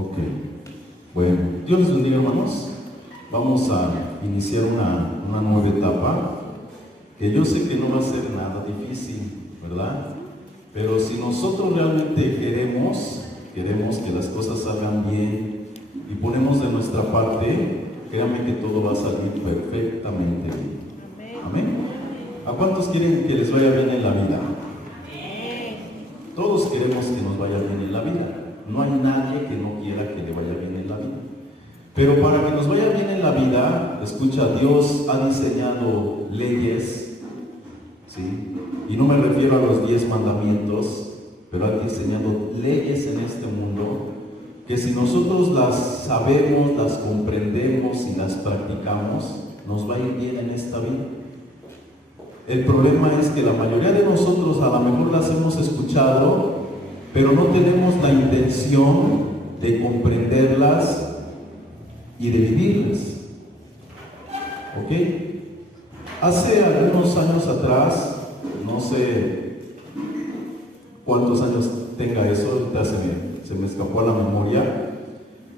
Ok. Bueno, Dios les bendiga, hermanos. Vamos a iniciar una nueva etapa, que yo sé que no va a ser nada difícil, ¿verdad? Pero si nosotros realmente queremos que las cosas salgan bien y ponemos de nuestra parte, créanme que todo va a salir perfectamente bien. Amén. ¿A cuántos quieren que les vaya bien en la vida? Todos queremos que nos vaya bien en la vida. No hay nadie que no quiera que le vaya bien en la vida. Pero para que nos vaya bien en la vida, escucha, Dios ha diseñado leyes, ¿sí? Y no me refiero a los 10 mandamientos, pero ha diseñado leyes en este mundo que si nosotros las sabemos, las comprendemos y las practicamos, nos va a ir bien en esta vida. El problema es que la mayoría de nosotros a lo mejor las hemos escuchado, pero no tenemos la intención de comprenderlas y de vivirlas. ¿Ok? Hace algunos años atrás, no sé cuántos años tenga eso, ahorita se me escapó a la memoria,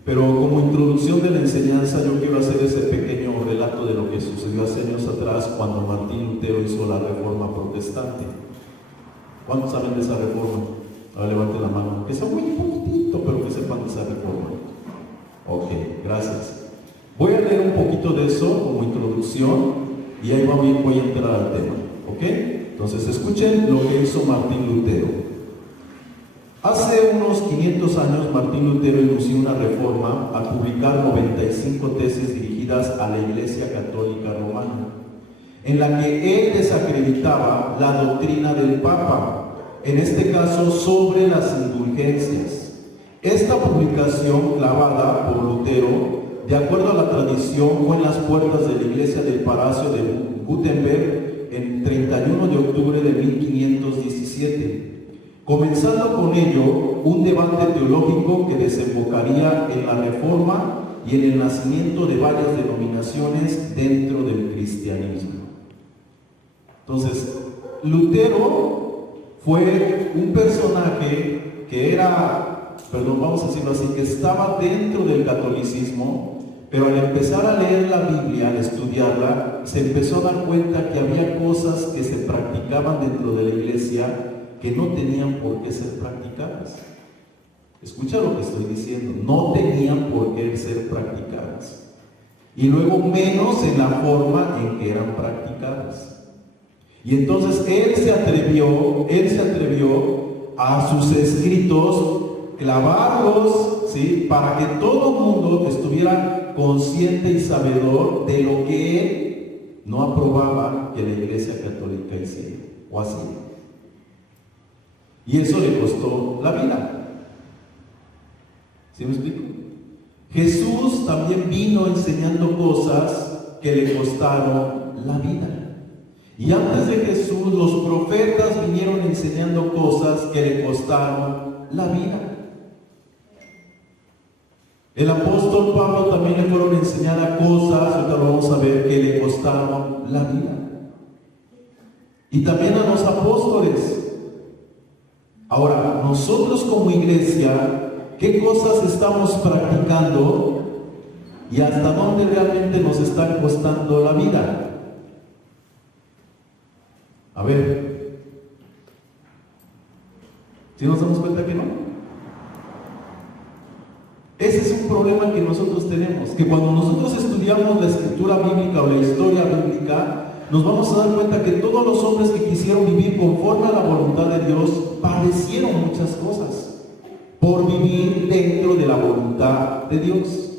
pero como introducción de la enseñanza yo quiero hacer ese pequeño relato de lo que sucedió hace años atrás cuando Martín Lutero hizo la Reforma Protestante. ¿Cuántos saben de esa reforma? Ahora levante la mano, que sea muy poquitito, pero que sepan de esa reforma. Ok, gracias. Voy a leer un poquito de eso como introducción y ahí voy a entrar al tema. ¿Ok? Entonces escuchen lo que hizo Martín Lutero. Hace unos 500 años Martín Lutero inició una reforma al publicar 95 tesis dirigidas a la Iglesia Católica Romana, en la que él desacreditaba la doctrina del Papa, en este caso sobre las indulgencias. Esta publicación clavada por Lutero, de acuerdo a la tradición, fue en las puertas de la iglesia del Palacio de Gutenberg el 31 de octubre de 1517. Comenzando con ello un debate teológico que desembocaría en la reforma y en el nacimiento de varias denominaciones dentro del cristianismo. Entonces, Lutero fue un personaje que vamos a decirlo así, que estaba dentro del catolicismo, pero al empezar a leer la Biblia, al estudiarla, se empezó a dar cuenta que había cosas que se practicaban dentro de la iglesia que no tenían por qué ser practicadas. Escucha lo que estoy diciendo, no tenían por qué ser practicadas. Y luego menos en la forma en que eran practicadas. Y entonces él se atrevió a sus escritos clavarlos, ¿sí? Para que todo el mundo estuviera consciente y sabedor de lo que él no aprobaba que la Iglesia Católica hiciera o hacía. Y eso le costó la vida. ¿Sí me explico? Jesús también vino enseñando cosas que le costaron la vida. Y antes de Jesús, los profetas vinieron enseñando cosas que le costaron la vida. El apóstol Pablo también le fueron a enseñar a cosas, ahorita lo vamos a ver, que le costaron la vida. Y también a los apóstoles. Ahora, nosotros como iglesia, ¿qué cosas estamos practicando y hasta dónde realmente nos está costando la vida? A ver, ¿sí nos damos cuenta que no? Ese es un problema que nosotros tenemos, que cuando nosotros estudiamos la escritura bíblica o la historia bíblica, nos vamos a dar cuenta que todos los hombres que quisieron vivir conforme a la voluntad de Dios padecieron muchas cosas por vivir dentro de la voluntad de Dios.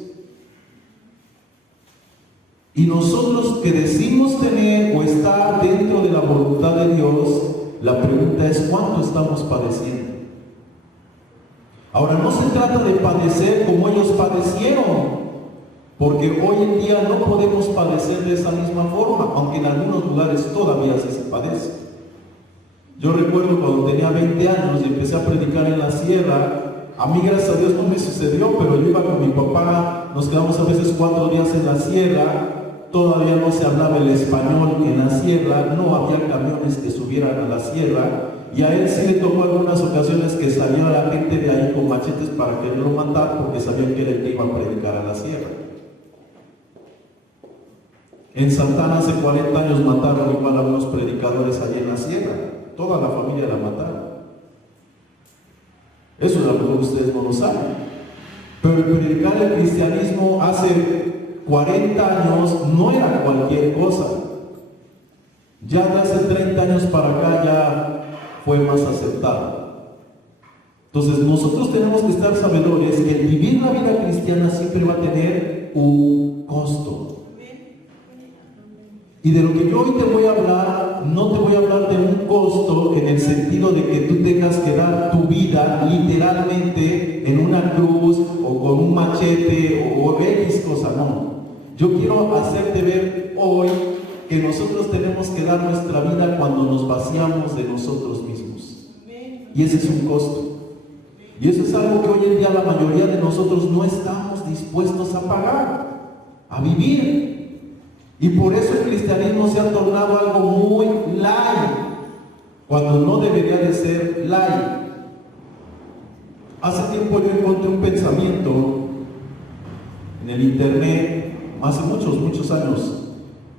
Y nosotros que decimos tener o estar dentro de la voluntad de Dios, la pregunta es ¿cuánto estamos padeciendo? Ahora, no se trata de padecer como ellos padecieron, porque hoy en día no podemos padecer de esa misma forma, aunque en algunos lugares todavía sí se padece. Yo recuerdo cuando tenía 20 años y empecé a predicar en la sierra. A mí, gracias a Dios, no me sucedió, pero yo iba con mi papá, nos quedamos a veces 4 días en la sierra, todavía no se hablaba el español en la sierra, no había camiones que subieran a la sierra, Y a él sí le tocó algunas ocasiones que salía la gente de ahí con machetes para quererlo matar porque sabían que era el que iba a predicar a la sierra. En Santana hace 40 años mataron igual a unos predicadores allí en la sierra. Toda la familia la mataron. Eso a lo mejor ustedes no lo saben. Pero el predicar el cristianismo hace 40 años no era cualquier cosa. Ya de hace 30 años para acá ya fue más aceptado. Entonces nosotros tenemos que estar sabedores que el vivir la vida cristiana siempre va a tener un costo. Y de lo que yo hoy te voy a hablar, no te voy a hablar de un costo en el sentido de que tú tengas que dar tu vida literalmente en una cruz o con un machete o X cosa, no. Yo quiero hacerte ver hoy que nosotros tenemos que dar nuestra vida cuando nos vaciamos de nosotros mismos. Y ese es un costo. Y eso es algo que hoy en día la mayoría de nosotros no estamos dispuestos a pagar, a vivir. Y por eso el cristianismo se ha tornado algo muy light, cuando no debería de ser light. Hace tiempo yo encontré un pensamiento en el internet, hace muchos años.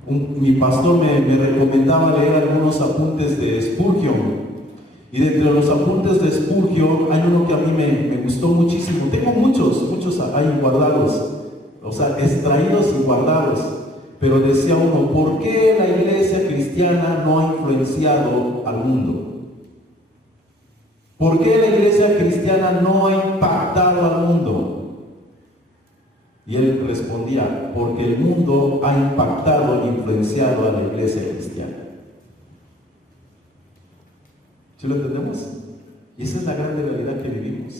Mi pastor me recomendaba leer algunos apuntes de Spurgeon. Y de entre los apuntes de Spurgeon hay uno que a mí me gustó muchísimo. Tengo muchos ahí guardados, o sea, extraídos y guardados. Pero decía uno, ¿por qué la iglesia cristiana no ha influenciado al mundo? ¿Por qué la iglesia cristiana no ha impactado al mundo? Y él respondía, porque el mundo ha impactado e influenciado a la iglesia cristiana. ¿Sí lo entendemos? Y esa es la gran realidad que vivimos.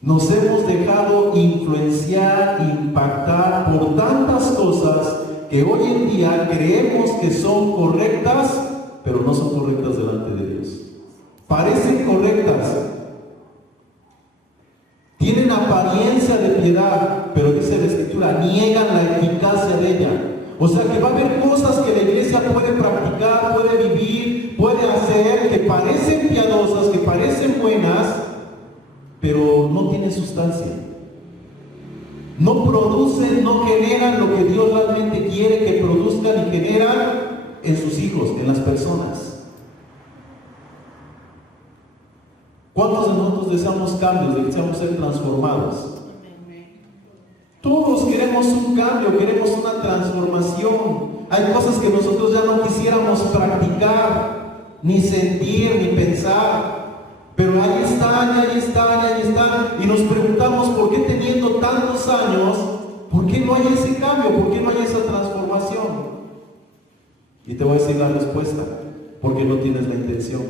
Nos hemos dejado influenciar, impactar por tantas cosas que hoy en día creemos que son correctas, pero no son correctas delante de Dios. Parecen correctas, tienen apariencia de piedad, pero dice la Escritura, niegan la eficacia de ella. O sea que va a haber cosas que la iglesia puede practicar, puede vivir, puede hacer, que parecen piadosas, que parecen buenas, pero no tienen sustancia. No producen, no generan lo que Dios realmente quiere que produzcan y generan en sus hijos, en las personas. ¿Cuántos de nosotros deseamos cambios, deseamos ser transformados? Todos queremos un cambio, queremos una transformación. Hay cosas que nosotros ya no quisiéramos practicar, ni sentir, ni pensar. Pero ahí están, y nos preguntamos por qué teniendo tantos años, ¿por qué no hay ese cambio? ¿Por qué no hay esa transformación? Y te voy a decir la respuesta, porque no tienes la intención.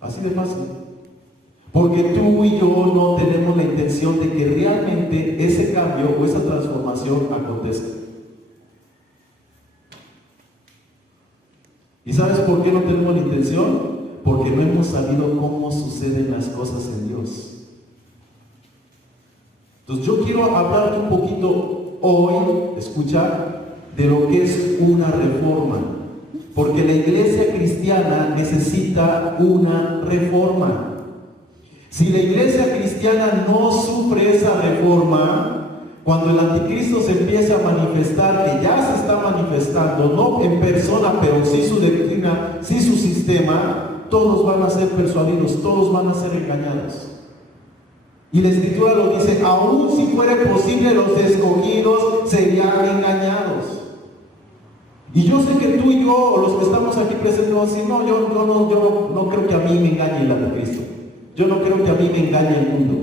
Así de fácil. Porque tú y yo no tenemos la intención de que realmente ese cambio o esa transformación acontezca. ¿Y sabes por qué no tenemos la intención? Porque no hemos sabido cómo suceden las cosas en Dios. Entonces yo quiero hablar un poquito hoy, escuchar, de lo que es una reforma. Porque la iglesia cristiana necesita una reforma. Si la iglesia cristiana no sufre esa reforma, cuando el anticristo se empieza a manifestar, que ya se está manifestando, no en persona, pero sí su doctrina, sí su sistema, todos van a ser persuadidos, todos van a ser engañados. Y la Escritura lo dice, aún si fuera posible, los escogidos serían engañados. Y yo sé que tú y yo, o los que estamos aquí presentes, vamos a decir, no, yo no creo que a mí me engañe el anticristo. Yo no creo que a mí me engañe el mundo.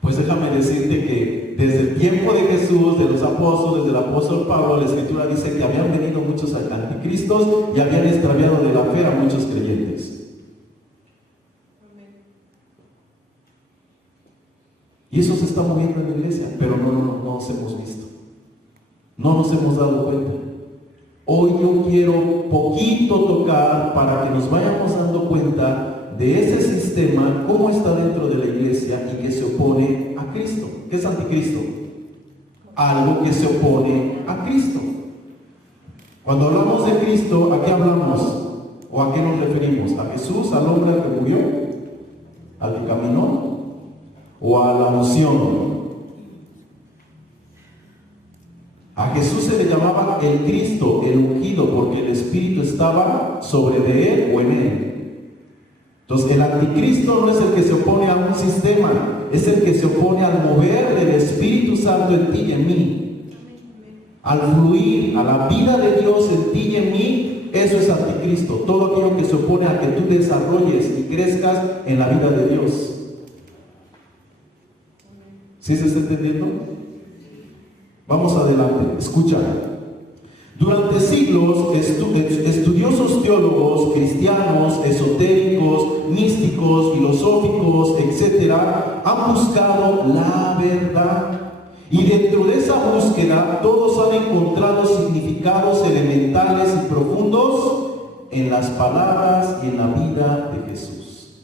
Pues déjame decirte que desde el tiempo de Jesús, de los apóstoles, del apóstol Pablo, la Escritura dice que habían venido muchos anticristos y habían extraviado de la fe a muchos creyentes. Y eso se está moviendo en la iglesia, pero no nos hemos visto. No nos hemos dado cuenta. Hoy yo quiero poquito tocar para que nos vayamos dando cuenta de ese sistema, cómo está dentro de la iglesia y que se opone a Cristo. ¿Qué es anticristo? Algo que se opone a Cristo. Cuando hablamos de Cristo, ¿a qué hablamos? ¿O a qué nos referimos? ¿A Jesús, al hombre que murió? ¿Al que caminó? ¿O a la unción? A Jesús se le llamaba el Cristo, el ungido, porque el Espíritu estaba sobre de él o en él. Entonces, el anticristo no es el que se opone a un sistema, es el que se opone al mover del Espíritu Santo en ti y en mí. Al fluir a la vida de Dios en ti y en mí, eso es anticristo. Todo aquello que se opone a que tú desarrolles y crezcas en la vida de Dios. ¿Sí se está entendiendo? Vamos adelante, escucha. Durante siglos, estudiosos teólogos, cristianos, esotéricos, místicos, filosóficos, etc., han buscado la verdad. Y dentro de esa búsqueda, todos han encontrado significados elementales y profundos en las palabras y en la vida de Jesús.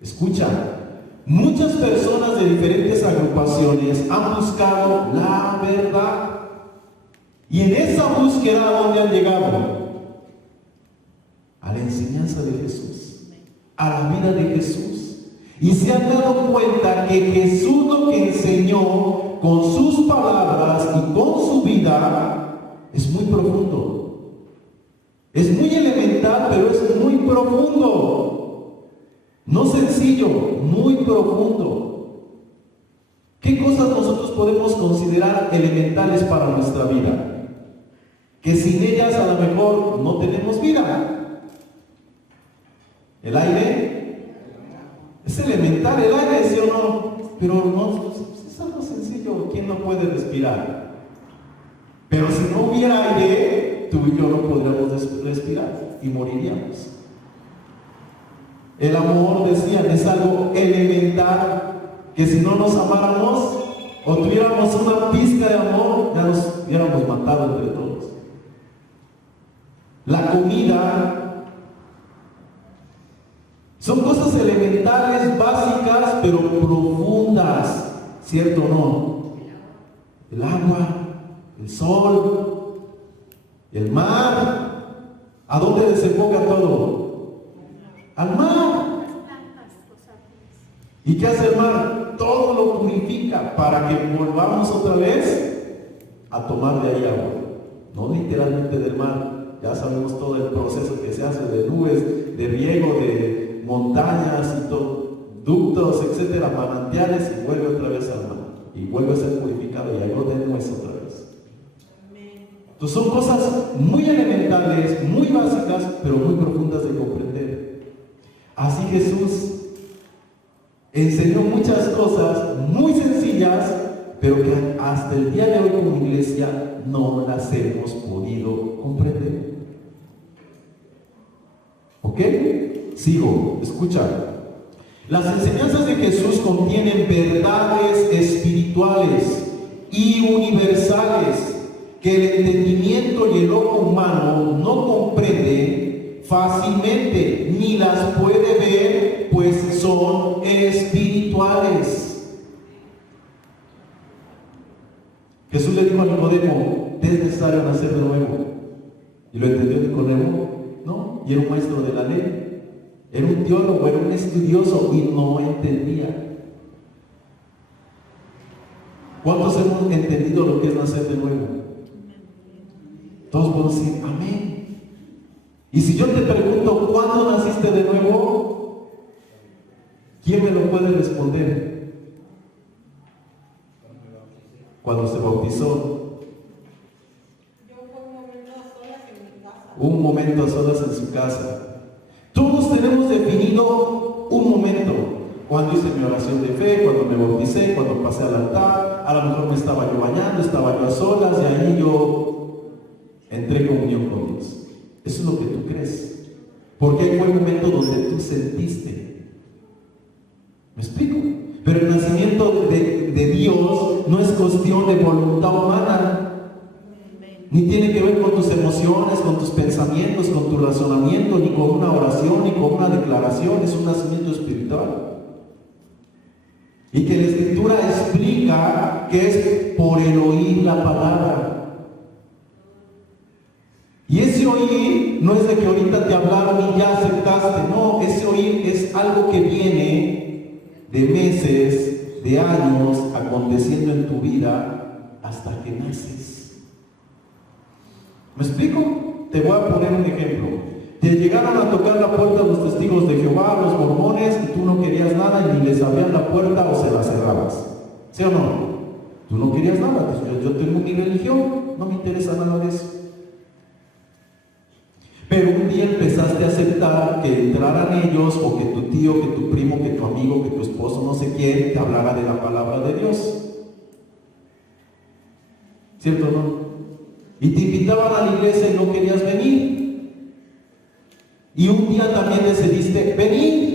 Escucha, muchas personas de diferentes agrupaciones han buscado la verdad. Y en esa búsqueda, ¿a dónde han llegado? A la enseñanza de Jesús, a la vida de Jesús. Y se han dado cuenta que Jesús lo que enseñó con sus palabras y con su vida es muy profundo. Es muy elemental, pero es muy profundo. No sencillo, muy profundo. ¿Qué cosas nosotros podemos considerar elementales para nuestra vida? Que sin ellas a lo mejor no tenemos vida. El aire es elemental, el aire, ¿sí o no? Pero no, es algo sencillo. ¿Quién no puede respirar? Pero si no hubiera aire, tú y yo no podríamos respirar y moriríamos. El amor, decían, es algo elemental, que si no nos amáramos o tuviéramos una pizca de amor, ya nos hubiéramos matado entre todos. La comida son cosas elementales, básicas, pero profundas, ¿cierto o no? El agua, el sol, el mar. ¿A dónde desemboca todo? Al mar. ¿Y qué hace el mar? Todo lo purifica para que volvamos otra vez a tomar de ahí agua. No literalmente del mar. Ya sabemos todo el proceso que se hace de nubes, de riego, de montañas y todo, ductos, etcétera, manantiales, y vuelve otra vez al mar. Y vuelve a ser purificado y ahí lo tenemos otra vez. Entonces son cosas muy elementales, muy básicas, pero muy profundas de comprender. Así Jesús enseñó muchas cosas muy sencillas, pero que hasta el día de hoy como iglesia no las hemos podido comprender. ¿Ok? Sigo, escucha. Las enseñanzas de Jesús contienen verdades espirituales y universales que el entendimiento y el ojo humano no comprende fácilmente, ni las puede ver, pues son espirituales. Jesús le dijo a Nicodemo, ¿es necesario nacer de nuevo? ¿Y lo entendió Nicodemo? No, y era un maestro de la ley, era un teólogo, era un estudioso y no entendía. ¿Cuántos hemos entendido lo que es nacer de nuevo? Todos podemos decir, amén. Y si yo te pregunto, ¿cuándo naciste de nuevo? ¿Quién me lo puede responder? Cuando se bautizó. Un momento a solas en su casa. Todos tenemos definido un momento. Cuando hice mi oración de fe, cuando me bauticé, cuando pasé al altar, a lo mejor me estaba yo bañando, estaba yo a solas y ahí yo entré en comunión con Dios. Eso es lo que tú crees. Porque ahí fue el momento donde tú sentiste. ¿Me explico? Pero el nacimiento de Dios no es cuestión de voluntad humana. Ni tiene que ver con tus emociones, con tus pensamientos, con tu razonamiento, ni con una oración, ni con una declaración. Es un nacimiento espiritual. Y que la Escritura explica que es por el oír la palabra. oír no es de que ahorita te hablaron y ya aceptaste, no, ese oír es algo que viene de meses, de años, aconteciendo en tu vida hasta que naces. ¿Me explico? Te voy a poner un ejemplo. Te llegaron a tocar la puerta los testigos de Jehová, los mormones, y tú no querías nada y ni les abrían la puerta o se la cerrabas. ¿Sí o no? Tú no querías nada. Yo tengo mi religión, no me interesa nada de eso. Pero un día empezaste a aceptar que entraran ellos, o que tu tío, que tu primo, que tu amigo, que tu esposo, no sé quién, te hablara de la palabra de Dios. ¿Cierto o no? Y te invitaban a la iglesia y no querías venir. Y un día también decidiste venir.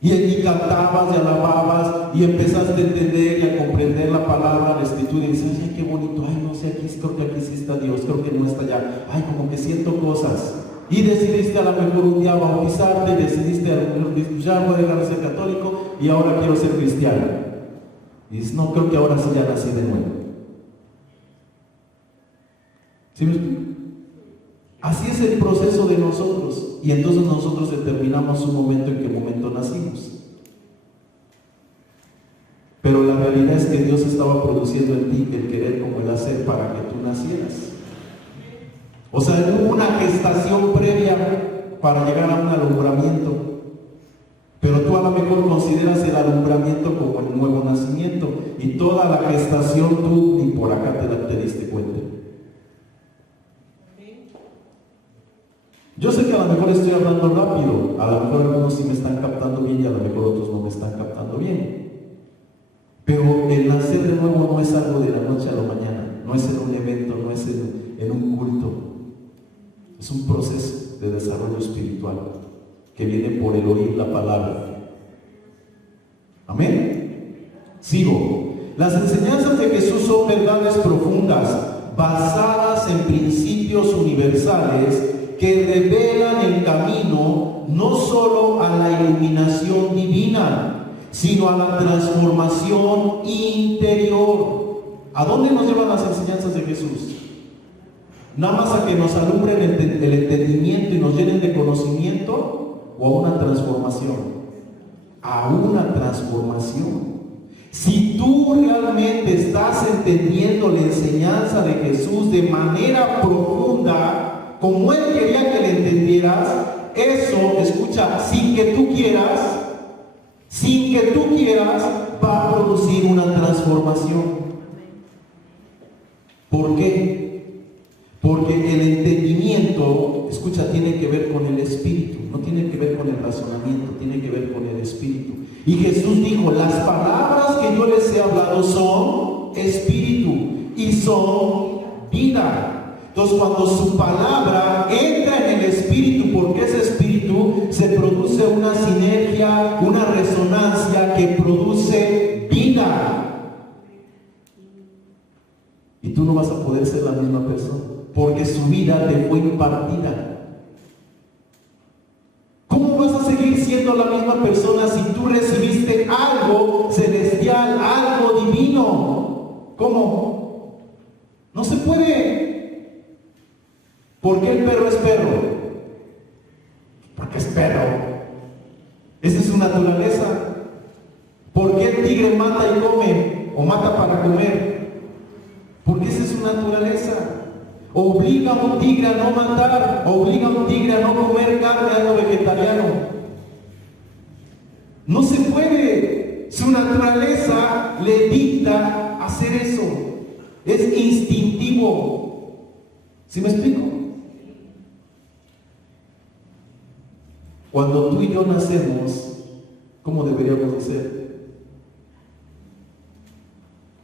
Y cantabas y alababas y empezaste a entender y a comprender la palabra, la escritura, y dices, ay, qué bonito, ay, no sé, creo que aquí sí está Dios, creo que no está allá, ay, como que siento cosas. Y decidiste a lo mejor un día bautizarte, decidiste a lo mejor, ya voy a dejar de ser católico y ahora quiero ser cristiano. Y dices, no, creo que ahora sí ya nací de nuevo. ¿Sí me explico? Así es el proceso de nosotros, y entonces nosotros determinamos un momento en qué momento nacimos. Pero la realidad es que Dios estaba produciendo en ti el querer como el hacer para que tú nacieras. O sea, hubo una gestación previa para llegar a un alumbramiento, pero tú a lo mejor consideras el alumbramiento como el nuevo nacimiento, y toda la gestación tú ni por acá te diste cuenta. Yo sé que a lo mejor estoy hablando rápido, a lo mejor algunos sí me están captando bien y a lo mejor otros no me están captando bien. Pero el nacer de nuevo no es algo de la noche a la mañana, no es en un evento, no es en un culto. Es un proceso de desarrollo espiritual que viene por el oír la palabra. Amén. Sigo. Las enseñanzas de Jesús son verdades profundas, basadas en principios universales que revelan el camino no solo a la iluminación divina, sino a la transformación interior. ¿A dónde nos llevan las enseñanzas de Jesús? ¿Nada más a que nos alumbren el entendimiento y nos llenen de conocimiento, o a una transformación? A una transformación. Si tú realmente estás entendiendo la enseñanza de Jesús de manera profunda, como Él quería que le entendieras, eso, escucha, sin que tú quieras, va a producir una transformación. ¿Por qué? Porque el entendimiento, escucha, tiene que ver con el espíritu, no tiene que ver con el razonamiento, tiene que ver con el espíritu. Y Jesús dijo, las palabras que yo les he hablado son espíritu y son vida. Entonces, cuando su palabra entra en el espíritu, porque ese espíritu, se produce una sinergia, una resonancia que produce vida. Y tú no vas a poder ser la misma persona, porque su vida te fue impartida. ¿Cómo vas a seguir siendo la misma persona si tú recibiste algo celestial, algo divino? ¿Cómo? No se puede. ¿Por qué el perro es perro? Porque es perro. Esa es su naturaleza. ¿Por qué el tigre mata y come? O mata para comer. Porque esa es su naturaleza. Obliga a un tigre a no matar. Obliga a un tigre a no comer carne, algo vegetariano. No se puede. Su naturaleza le dicta hacer eso. Es instintivo. ¿Sí me explico? Cuando tú y yo nacemos, ¿cómo deberíamos de ser?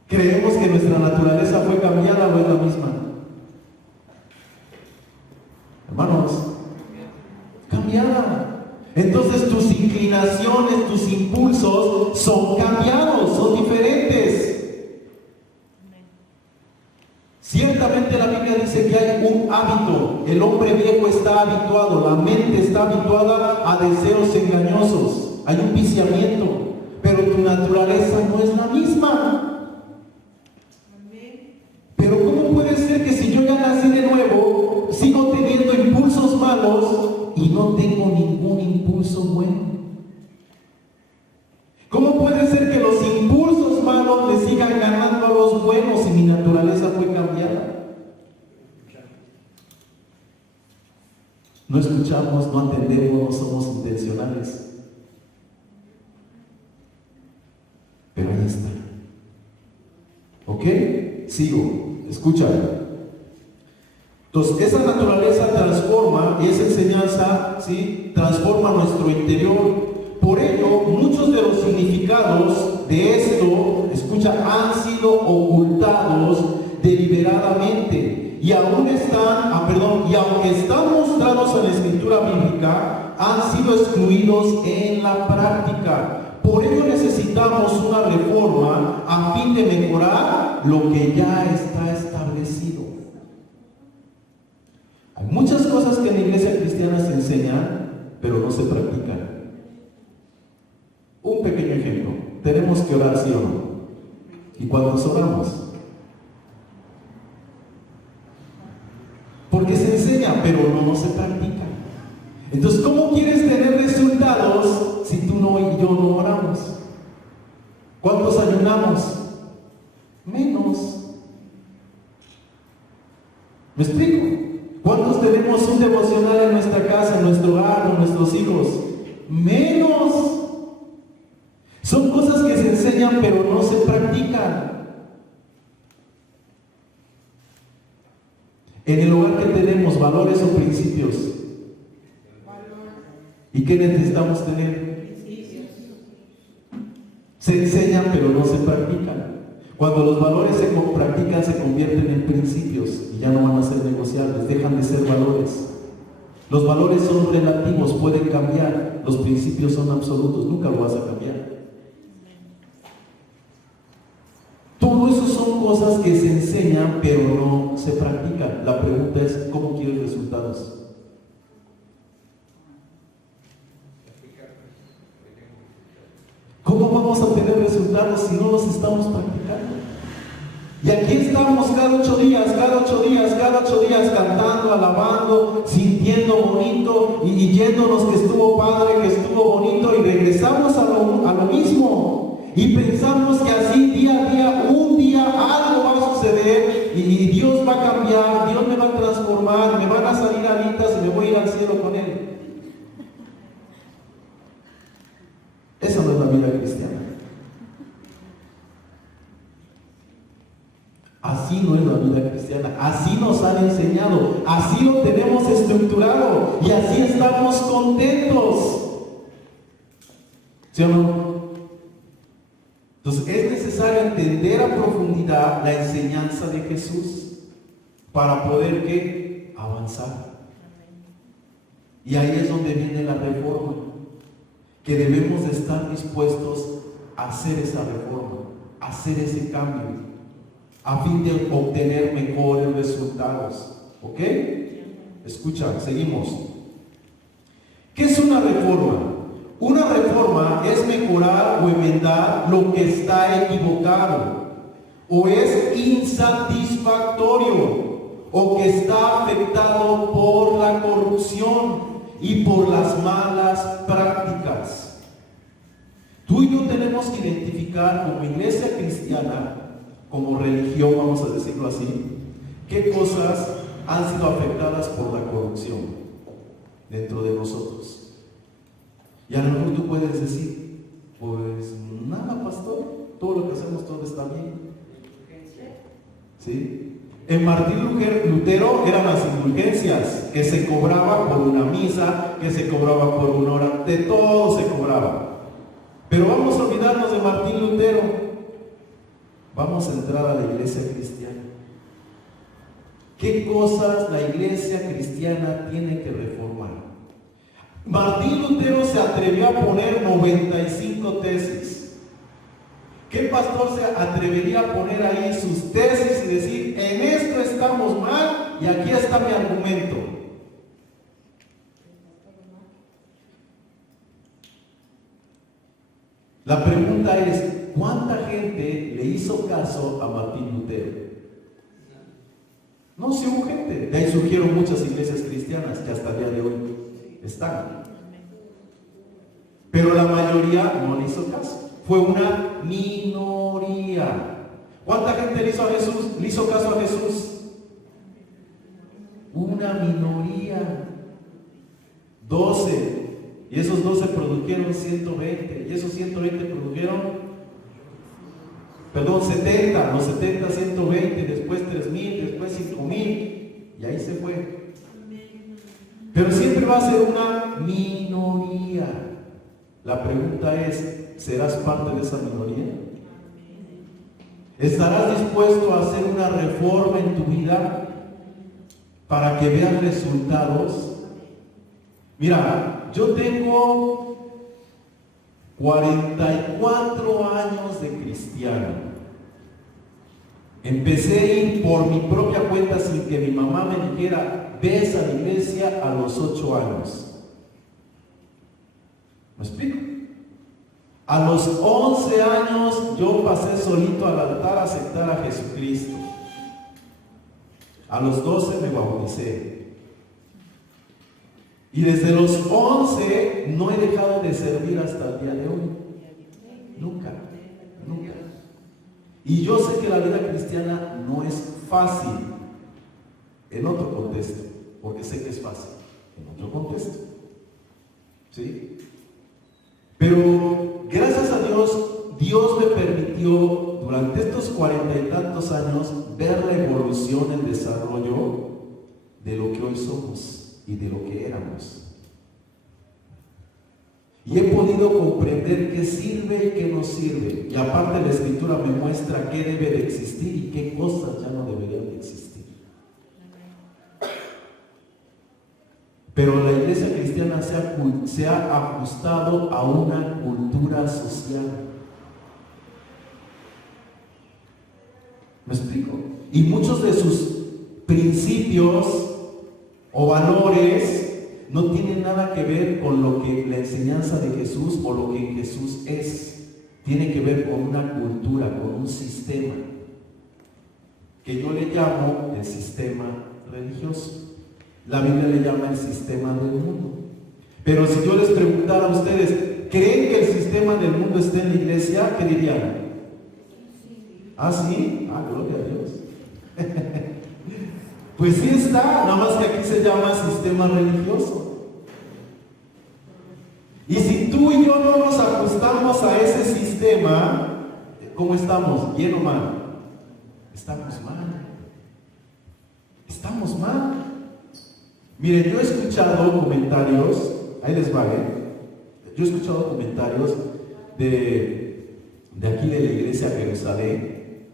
¿Creemos que nuestra naturaleza fue cambiada o es la misma? Hermanos, cambiada. Entonces tus inclinaciones, tus impulsos son cambiados, son diferentes. Ciertamente la Biblia dice que hay un hábito. El hombre viejo está habituado, la mente está habituada a deseos engañosos. Hay un viciamiento, pero tu naturaleza no es la misma. Pero ¿cómo puede ser que si yo ya nací de nuevo, malos y no tengo ningún impulso bueno? ¿Cómo puede ser que los impulsos malos le sigan ganando a los buenos si mi naturaleza fue cambiada? No escuchamos, no atendemos, no somos intencionales. Pero ahí está. ¿Ok? Sigo. Escucha. Entonces, esa naturaleza transforma, y esa enseñanza, ¿sí?, transforma nuestro interior. Por ello, muchos de los significados de esto, escucha, han sido ocultados deliberadamente. Y aún y aunque están mostrados en la escritura bíblica, han sido excluidos en la práctica. Por ello necesitamos una reforma a fin de mejorar lo que ya está establecido. Hay muchas cosas que en la iglesia cristiana se enseñan, pero no se practican. Un pequeño ejemplo. Tenemos que orar, ¿sí o no? ¿Y cuántos oramos? Porque se enseña, pero no se practica. Entonces, ¿cómo quieres tener resultados si tú no y yo no oramos? ¿Cuántos ayunamos? Menos. ¿Me explico? ¿Cuántos tenemos un devocional en nuestra casa, en nuestro hogar, con nuestros hijos? Menos. Son cosas que se enseñan, pero no se practican. En el hogar que tenemos, valores o principios. ¿Y qué necesitamos tener? Se enseñan, pero no se practican. Cuando los valores se practican, se convierten en principios y ya no van a ser negociables, dejan de ser valores. Los valores son relativos, pueden cambiar. Los principios son absolutos, nunca lo vas a cambiar. Todo eso son cosas que se enseñan, pero no se practican. La pregunta es, ¿cómo quieres resultados? ¿Cómo vamos a tener resultados si no los estamos practicando? Y aquí estamos cada 8 días cantando, alabando, sintiendo bonito y yéndonos que estuvo padre, que estuvo bonito, y regresamos a lo mismo. Y pensamos que así día a día, un día algo va a suceder y Dios va a cambiar, Dios me va a transformar, me van a salir alitas y me voy a ir al cielo con Él. Esa no es la vida cristiana. Así no es la vida cristiana, así nos han enseñado, así lo tenemos estructurado y así estamos contentos. ¿Sí o no? Entonces es necesario entender a profundidad la enseñanza de Jesús para poder ¿qué? Avanzar. Y ahí es donde viene la reforma, que debemos de estar dispuestos a hacer esa reforma, a hacer ese cambio, a fin de obtener mejores resultados. ¿Ok? Escucha, seguimos. ¿Qué es una reforma? Una reforma es mejorar o enmendar lo que está equivocado, o es insatisfactorio, o que está afectado por la corrupción y por las malas prácticas. Tú y yo tenemos que identificar como iglesia cristiana, como religión, vamos a decirlo así, qué cosas han sido afectadas por la corrupción dentro de nosotros. Y a lo mejor tú puedes decir, pues nada, pastor, todo lo que hacemos, todo está bien. ¿Sí? En Martín Lutero eran las indulgencias, que se cobraba por una misa, que se cobraba por una hora, de todo se cobraba. Pero vamos a olvidarnos de Martín Lutero. Vamos a entrar a la iglesia cristiana. ¿Qué cosas la iglesia cristiana tiene que reformar? Martín Lutero se atrevió a poner 95 tesis. ¿Qué pastor se atrevería a poner ahí sus tesis y decir, en esto estamos mal y aquí está mi argumento? La pregunta es, ¿cuánta gente le hizo caso a Martín Lutero? No, sí hubo gente. De ahí surgieron muchas iglesias cristianas que hasta el día de hoy están. Pero la mayoría no le hizo caso. Fue una minoría. ¿Cuánta gente le hizo caso a Jesús? Una minoría. 12. Y esos 12 produjeron 120. Y esos 120 produjeron, 70. Los 70, 120. Después 3,000. Después 5,000. Y ahí se fue. Pero siempre va a ser una minoría. La pregunta es, ¿serás parte de esa minoría? ¿Estarás dispuesto a hacer una reforma en tu vida para que veas resultados? Mira, yo tengo 44 años de cristiano. Empecé a ir por mi propia cuenta sin que mi mamá me dijera, ves a la iglesia a los 8 años. ¿Me explico? A los 11 años yo pasé solito al altar a aceptar a Jesucristo. A los 12 me bauticé. Y desde los 11 no he dejado de servir hasta el día de hoy. Nunca. Y yo sé que la vida cristiana no es fácil en otro contexto, porque sé que es fácil en otro contexto. ¿Sí? Pero gracias a Dios, Dios me permitió durante estos 40 y tantos años ver la evolución, el desarrollo de lo que hoy somos y de lo que éramos. Y he podido comprender qué sirve y qué no sirve. Y aparte la Escritura me muestra qué debe de existir y qué cosas ya no deberían de existir. Pero la iglesia cristiana se ha ajustado a una cultura social. ¿Me explico? Y muchos de sus principios o valores no tienen nada que ver con lo que la enseñanza de Jesús o lo que Jesús es. Tiene que ver con una cultura, con un sistema, que yo le llamo el sistema religioso. La Biblia le llama el sistema del mundo. Pero si yo les preguntara a ustedes, ¿creen que el sistema del mundo está en la iglesia? ¿Qué dirían? ¿Ah, sí? Ah, gloria a Dios. Pues sí está, nada más que aquí se llama sistema religioso. Y si tú y yo no nos ajustamos a ese sistema, ¿cómo estamos? ¿Bien o mal? Estamos mal. Estamos mal. Miren, yo he escuchado comentarios, ahí les va, yo he escuchado comentarios de aquí de la iglesia de Jerusalén,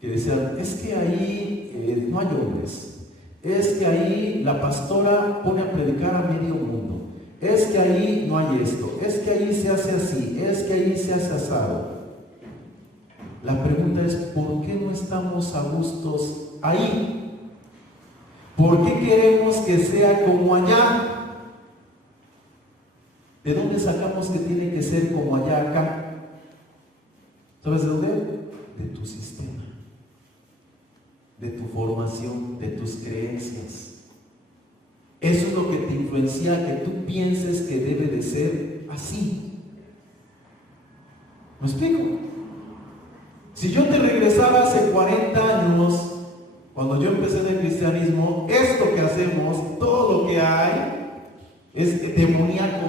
que decían, es que ahí no hay hombres, es que ahí la pastora pone a predicar a medio mundo, es que ahí no hay esto, es que ahí se hace así, es que ahí se hace asado. La pregunta es, ¿por qué no estamos a gustos ahí? ¿Por qué queremos que sea como allá? ¿De dónde sacamos que tiene que ser como allá acá? ¿Sabes de dónde? De tu sistema, de tu formación, de tus creencias. Eso es lo que te influencia, que tú pienses que debe de ser así. ¿Me explico? Si yo te regresara hace 40 años, cuando yo empecé en el cristianismo, esto que hacemos, todo lo que hay, es demoníaco,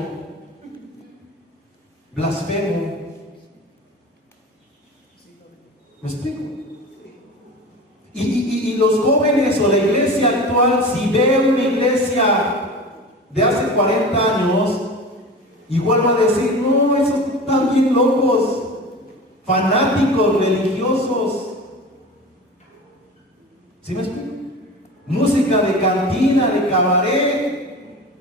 blasfemo. ¿Me explico? Y los jóvenes o la iglesia actual, si ve una iglesia de hace 40 años, igual va a decir, no, esos están bien locos, fanáticos, religiosos. ¿Sí me explico? Música de cantina, de cabaret.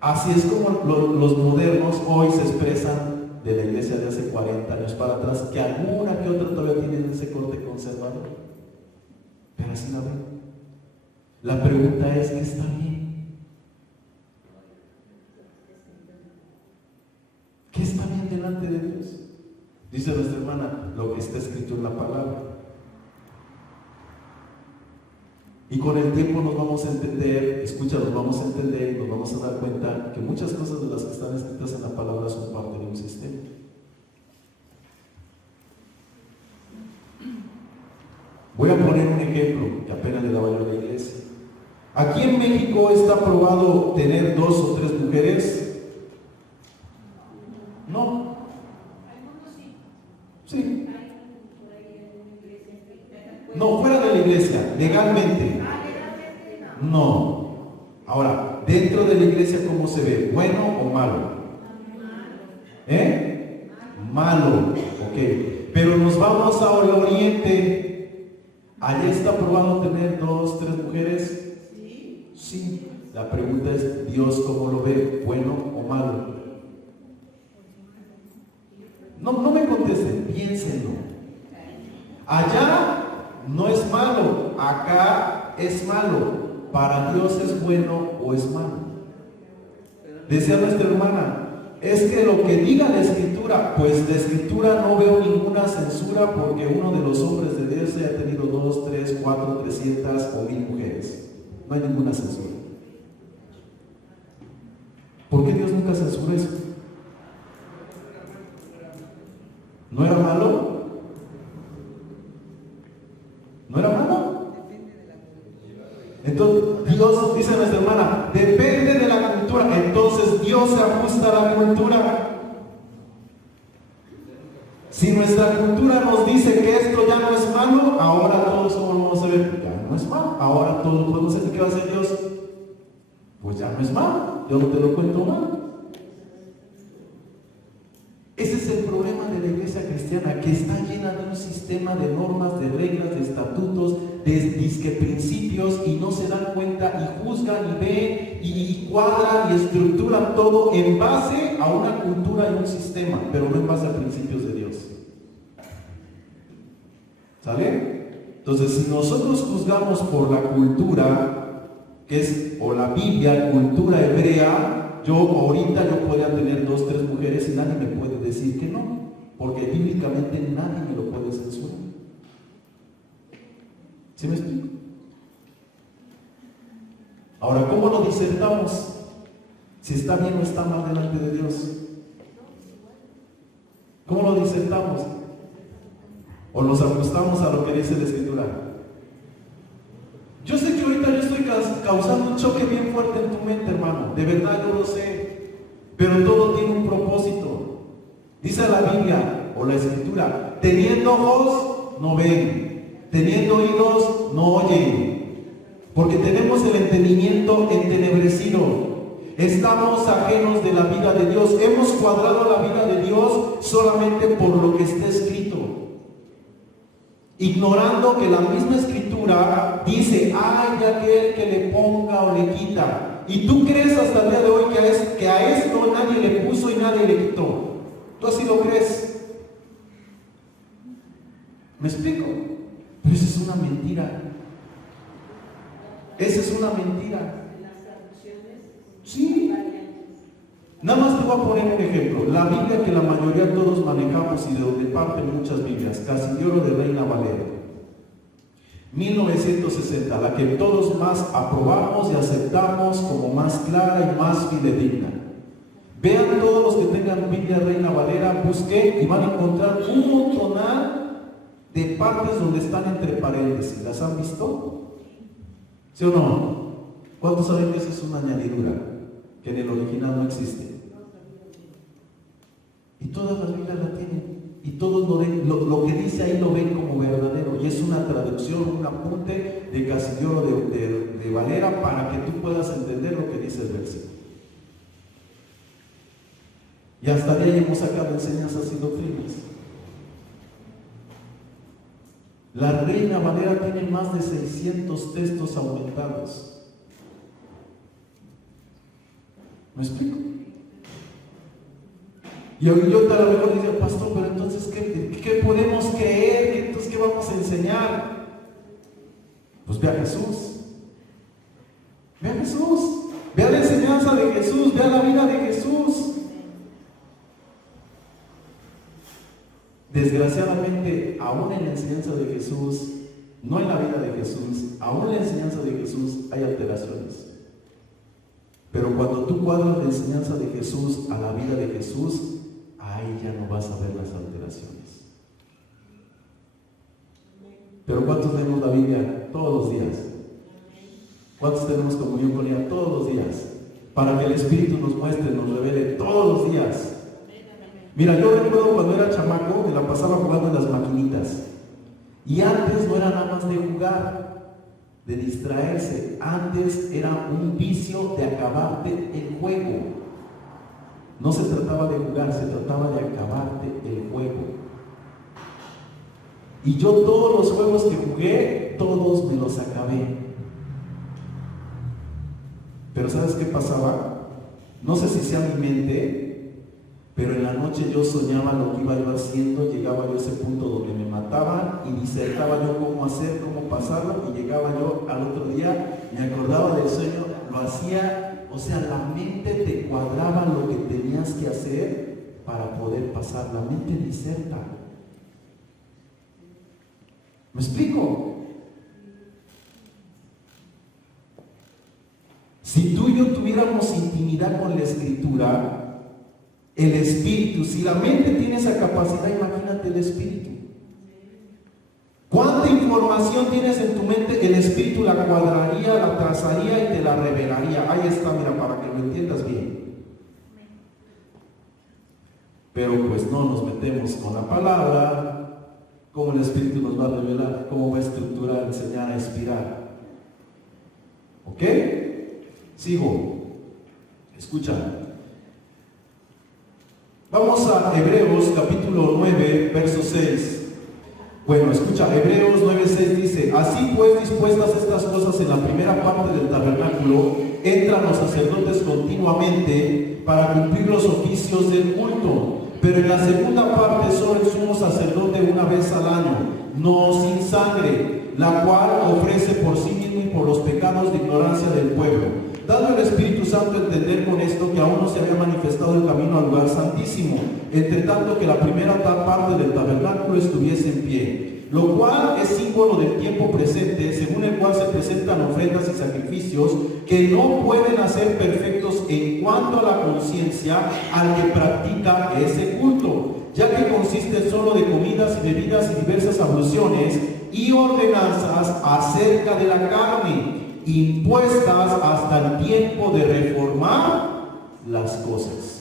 Así es como los modernos hoy se expresan de la iglesia de hace 40 años para atrás, que alguna que otra todavía tienen ese corte conservador. Pero así la ven. La pregunta es, ¿qué está bien? ¿Qué está bien delante de Dios? Dice nuestra hermana, lo que está escrito en la palabra. Y con el tiempo nos vamos a entender, escucha, nos vamos a entender y nos vamos a dar cuenta que muchas cosas de las que están escritas en la palabra son parte de un sistema. Voy a poner un ejemplo que apenas le daba yo a la iglesia. Aquí en México está aprobado tener 2 o 3 mujeres. ¿No? Sí. No, fuera de la iglesia, legalmente. No. Ahora, dentro de la iglesia, ¿cómo se ve? ¿Bueno o malo? Malo. Ok. Pero nos vamos al oriente. ¿Allá está aprobado tener 2, 3 mujeres? Sí. La pregunta es, ¿Dios cómo lo ve? ¿Bueno o malo? No me contesten, piénsenlo. Allá no es malo, acá es malo. ¿Para Dios es bueno o es malo? Decía nuestra hermana, es que lo que diga la Escritura, pues la Escritura no veo ninguna censura porque uno de los hombres de Dios haya tenido 2, 3, 4, 300 o 1000 mujeres. No hay ninguna censura. ¿Por qué Dios nunca censura eso? ¿No era malo? ¿No era malo? Entonces, Dios, dice nuestra hermana, depende de la cultura. Entonces, Dios se ajusta a la cultura. Si nuestra cultura nos dice que esto ya no es malo, ahora todos, ¿cómo lo vamos a ver? Ya no es malo. Ahora todos podemos decir, ¿qué va a hacer Dios? Pues ya no es malo. Yo no te lo cuento mal. Ese es el problema de la iglesia cristiana, que está llena de un sistema de normas, de reglas, de estatutos, de disque principios, y no se dan cuenta y juzgan y ven y cuadran y estructuran todo en base a una cultura y un sistema, pero no en base a principios de Dios. ¿Sale? Entonces, si nosotros juzgamos por la cultura, que es, o la Biblia, cultura hebrea, yo ahorita yo podría tener 2, 3 mujeres y nadie me puede decir que no, porque bíblicamente nadie me lo puede censurar. ¿Sí me explico? Ahora, ¿cómo lo disertamos? Si está bien o está mal delante de Dios. ¿Cómo lo disertamos? ¿O nos ajustamos a lo que dice la Escritura? Yo sé que ahorita yo estoy causando un choque bien fuerte en tu mente, hermano. De verdad yo lo sé. Pero todo tiene un propósito. Dice la Biblia o la Escritura, teniendo ojos no ven, teniendo oídos no oyen, porque tenemos el entendimiento entenebrecido. Estamos ajenos de la vida de Dios. Hemos cuadrado la vida de Dios solamente por lo que está escrito, ignorando que la misma Escritura dice, ay de aquel que le ponga o le quita. Y tú crees hasta el día de hoy que a esto nadie le puso y nadie le quitó. ¿Tú así lo crees? ¿Me explico? Pero esa es una mentira. Esa es una mentira. Sí. Nada más te voy a poner un ejemplo. La Biblia que la mayoría todos manejamos y de donde parten muchas Biblias, Casillero de Reina Valera, 1960, la que todos más aprobamos y aceptamos como más clara y más fidedigna. Vean todos los que tengan Biblia Reina Valera, busquen y van a encontrar un montonal de partes donde están entre paréntesis. ¿Las han visto? ¿Sí o no? ¿Cuántos saben que eso es una añadidura? Que en el original no existe. Y todas las Biblias la tienen. Y todos lo que dice ahí lo ven como verdadero. Y es una traducción, un apunte de Casillero de Valera para que tú puedas entender lo que dice el versículo. Y hasta de ahí hemos sacado enseñanzas y doctrinas. La Reina Valera tiene más de 600 textos aumentados. ¿Me explico? Y yo a lo mejor diría, pastor, pero entonces, ¿qué podemos creer? Entonces, ¿qué vamos a enseñar? Pues ve a Jesús. Ve a Jesús. Ve a la enseñanza de Jesús. Ve a la vida de Jesús. Desgraciadamente, aún en la enseñanza de Jesús, no en la vida de Jesús, aún en la enseñanza de Jesús hay alteraciones. Pero cuando tú cuadras la enseñanza de Jesús a la vida de Jesús, ahí ya no vas a ver las alteraciones. Pero ¿cuántos tenemos la Biblia todos los días? ¿Cuántos tenemos comunión con ella todos los días? Para que el Espíritu nos muestre, nos revele todos los días. Mira, yo recuerdo cuando era chamaco, me la pasaba jugando en las maquinitas. Y antes no era nada más de jugar, de distraerse. Antes era un vicio de acabarte el juego. No se trataba de jugar, se trataba de acabarte el juego. Y yo todos los juegos que jugué, todos me los acabé. Pero ¿sabes qué pasaba? No sé si sea mi mente, pero en la noche yo soñaba lo que iba yo haciendo, llegaba yo a ese punto donde me mataban y disertaba yo cómo hacer, cómo pasarlo, y llegaba yo al otro día, me acordaba del sueño, lo hacía, o sea, la mente te cuadraba lo que tenías que hacer para poder pasar, la mente diserta. ¿Me explico? Si tú y yo tuviéramos intimidad con la Escritura, el Espíritu, si la mente tiene esa capacidad, imagínate el Espíritu. ¿Cuánta información tienes en tu mente? El Espíritu la cuadraría, la trazaría y te la revelaría. Ahí está, mira, para que lo entiendas bien. Pero pues no nos metemos con la palabra. ¿Cómo el Espíritu nos va a revelar? ¿Cómo va a estructurar, enseñar, a inspirar? ¿Ok? Sigo. Escucha. Vamos a Hebreos capítulo 9, verso 6. Bueno, escucha, Hebreos 9, 6 dice: así pues, dispuestas estas cosas en la primera parte del tabernáculo, entran los sacerdotes continuamente para cumplir los oficios del culto. Pero en la segunda parte solo el sumo sacerdote una vez al año, no sin sangre, la cual ofrece por sí mismo y por los pecados de ignorancia del pueblo, dando el Espíritu Santo a entender con esto que aún no se había manifestado el camino al lugar santísimo, entre tanto que la primera parte del tabernáculo estuviese en pie, lo cual es símbolo del tiempo presente, según el cual se presentan ofrendas y sacrificios que no pueden hacer perfectos en cuanto a la conciencia al que practica ese culto, ya que consiste solo de comidas y bebidas y diversas abluciones y ordenanzas acerca de la carne, impuestas hasta el tiempo de reformar las cosas.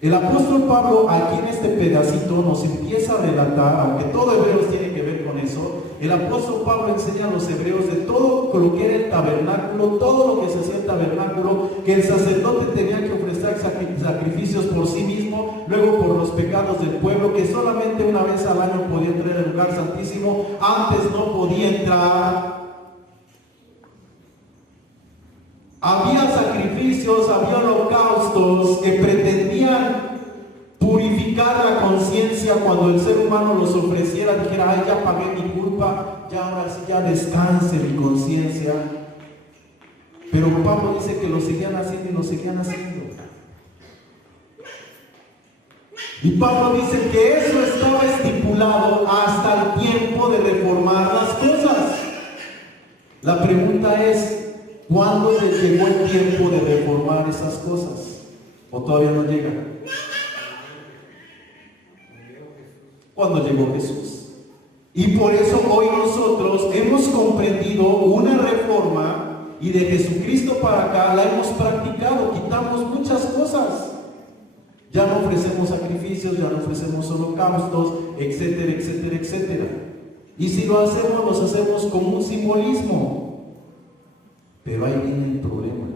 El apóstol Pablo aquí en este pedacito nos empieza a relatar, aunque todo Hebreos tiene que ver con eso, el apóstol Pablo enseña a los hebreos de todo lo que era el tabernáculo, todo lo que se hacía en el tabernáculo, que el sacerdote tenía que ofrecer sacrificios por sí mismo, luego por los pecados del pueblo, que solamente una vez al año podía entrar al lugar santísimo, antes no podía entrar. Había sacrificios, había holocaustos que pretendían purificar la conciencia. Cuando el ser humano los ofreciera, dijera: ay, ya pagué mi culpa, ya ahora sí ya descanse mi conciencia. Pero Pablo dice que lo seguían haciendo y lo seguían haciendo. Y Pablo dice que eso estaba estipulado hasta el tiempo de reformar las cosas. La pregunta es: ¿cuándo les llegó el tiempo de reformar esas cosas? ¿O todavía no llega? ¿Cuándo llegó Jesús? Y por eso hoy nosotros hemos comprendido una reforma, y de Jesucristo para acá la hemos practicado. Quitamos muchas cosas. Ya no ofrecemos sacrificios, ya no ofrecemos holocaustos, etcétera, etcétera, etcétera. Y si lo hacemos, los hacemos como un simbolismo. Pero ahí viene el problema.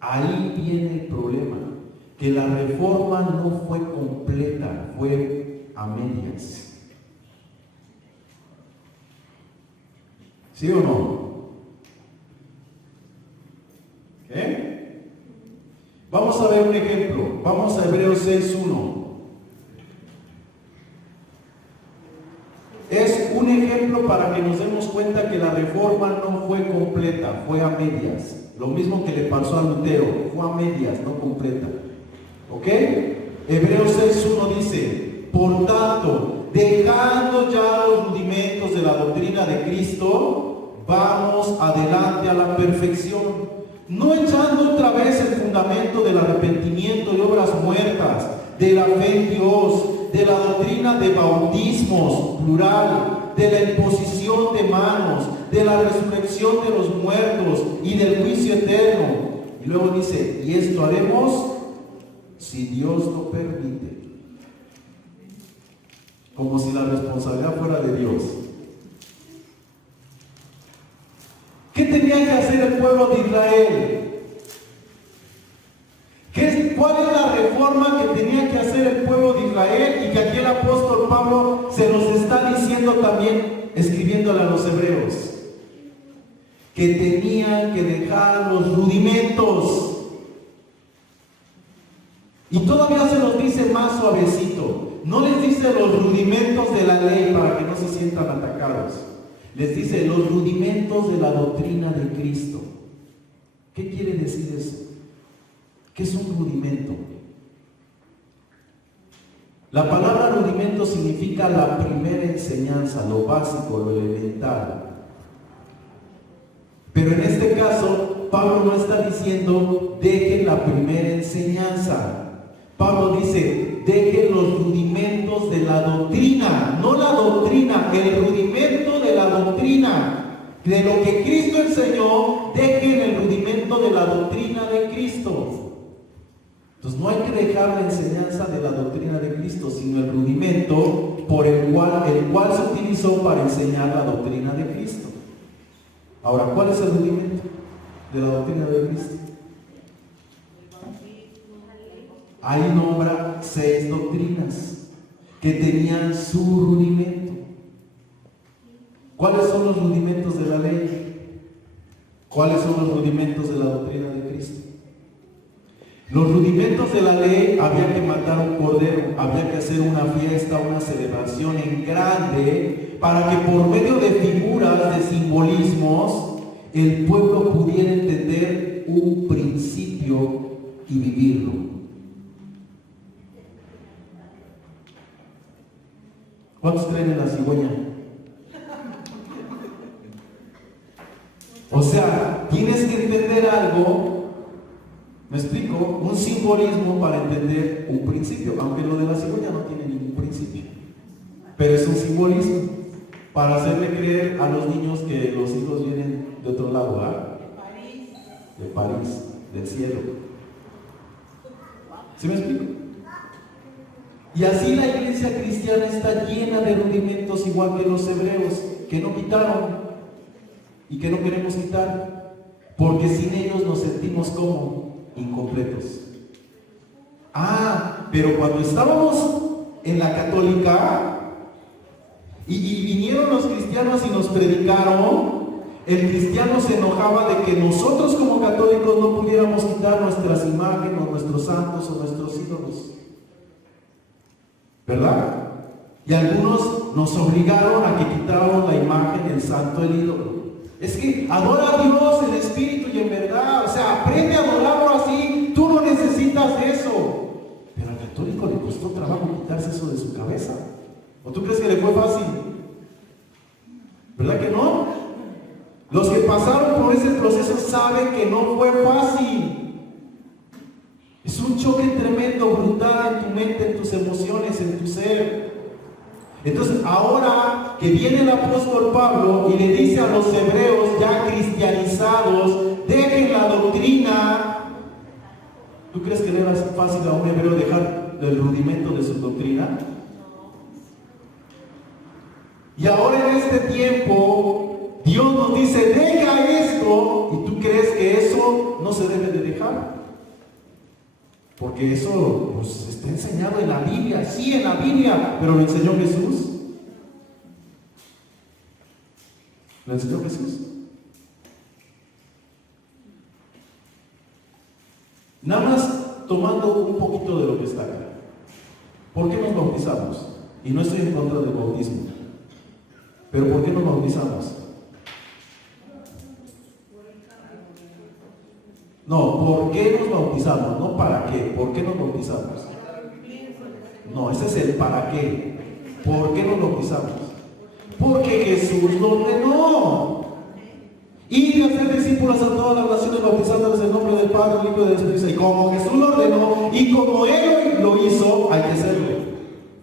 Ahí viene el problema. Que la reforma no fue completa, fue a medias. ¿Sí o no? ¿Qué? Vamos a ver un ejemplo. Vamos a Hebreos 6:1. Es un ejemplo para que nos demos cuenta que la reforma no fue completa, fue a medias. Lo mismo que le pasó a Lutero, fue a medias, no completa. ¿Ok? Hebreos 6:1 dice: por tanto, dejando ya los rudimentos de la doctrina de Cristo, vamos adelante a la perfección, no echando otra vez el fundamento del arrepentimiento y obras muertas, de la fe en Dios, de la doctrina de bautismos, plural, de la imposición de manos, de la resurrección de los muertos y del juicio eterno. Y luego dice, y esto haremos si Dios lo permite. Como si la responsabilidad fuera de Dios. ¿Qué tenía que hacer el pueblo de Israel? ¿Cuál es la reforma que tenía que hacer el pueblo de Israel? Y que aquí el apóstol Pablo se nos está diciendo también, escribiéndole a los hebreos, que tenían que dejar los rudimentos. Y todavía se los dice más suavecito. No les dice los rudimentos de la ley para que no se sientan atacados. Les dice los rudimentos de la doctrina de Cristo. ¿Qué quiere decir eso? ¿Qué es un rudimento? La palabra rudimento significa la primera enseñanza, lo básico, lo elemental. Pero en este caso, Pablo no está diciendo dejen la primera enseñanza. Pablo dice, dejen los rudimentos de la doctrina, no la doctrina, el rudimento de la doctrina, de lo que Cristo enseñó, dejen el rudimento de la doctrina de Cristo. Entonces no hay que dejar la enseñanza de la doctrina de Cristo, sino el rudimento por el cual se utilizó para enseñar la doctrina de Cristo. Ahora, ¿cuál es el rudimento de la doctrina de Cristo? Ahí nombra 6 doctrinas que tenían su rudimento. ¿Cuáles son los rudimentos de la ley? ¿Cuáles son los rudimentos de la doctrina de Cristo? Los rudimentos de la ley, había que matar un cordero, había que hacer una fiesta, una celebración en grande, para que por medio de figuras, de simbolismos, el pueblo pudiera entender un principio y vivirlo. ¿Cuántos creen en la cigüeña? O sea, tienes que entender algo, ¿me explico? Un simbolismo para entender un principio, aunque lo de la cigüeña no tiene ningún principio. Pero es un simbolismo para hacerle creer a los niños que los hijos vienen de otro lado, ¿verdad? De París, del cielo. ¿Sí me explico? Y así la iglesia cristiana está llena de rudimentos igual que los hebreos, que no quitaron y que no queremos quitar, porque sin ellos nos sentimos como incompletos. Pero cuando estábamos en la católica y vinieron los cristianos y nos predicaron, el cristiano se enojaba de que nosotros como católicos no pudiéramos quitar nuestras imágenes o nuestros santos o nuestros ídolos, ¿verdad? Y algunos nos obligaron a que quitáramos la imagen, el santo, el ídolo. Es que adora a Dios en espíritu y en verdad, o sea, aprende a adorarlo así, tú no necesitas de eso. Pero al católico le costó trabajo quitarse eso de su cabeza. ¿O tú crees que le fue fácil? ¿Verdad que no? Los que pasaron por ese proceso saben que no fue fácil. Es un choque tremendo, brutal en tu mente, en tus emociones, en tu ser. Entonces, ahora que viene el apóstol Pablo y le dice a los hebreos ya cristianizados, dejen la doctrina. ¿Tú crees que le era fácil a un hebreo dejar el rudimento de su doctrina? Y ahora en este tiempo, Dios nos dice, deja esto, y tú crees que eso no se debe de dejar. Porque eso pues, está enseñado en la Biblia, sí, en la Biblia, pero lo enseñó Jesús. ¿Lo enseñó Jesús? Nada más tomando un poquito de lo que está acá. ¿Por qué nos bautizamos? Y no estoy en contra del bautismo. Pero ¿por qué nos bautizamos? No, ¿por qué nos bautizamos? No para qué. ¿Por qué nos bautizamos? No, ese es el para qué. ¿Por qué nos bautizamos? Porque Jesús lo ordenó. Y de hacer discípulos a todas las naciones, bautizándoles en el nombre del Padre, del Hijo y del Espíritu Santo. Y como Jesús lo ordenó y como Él lo hizo, hay que hacerlo.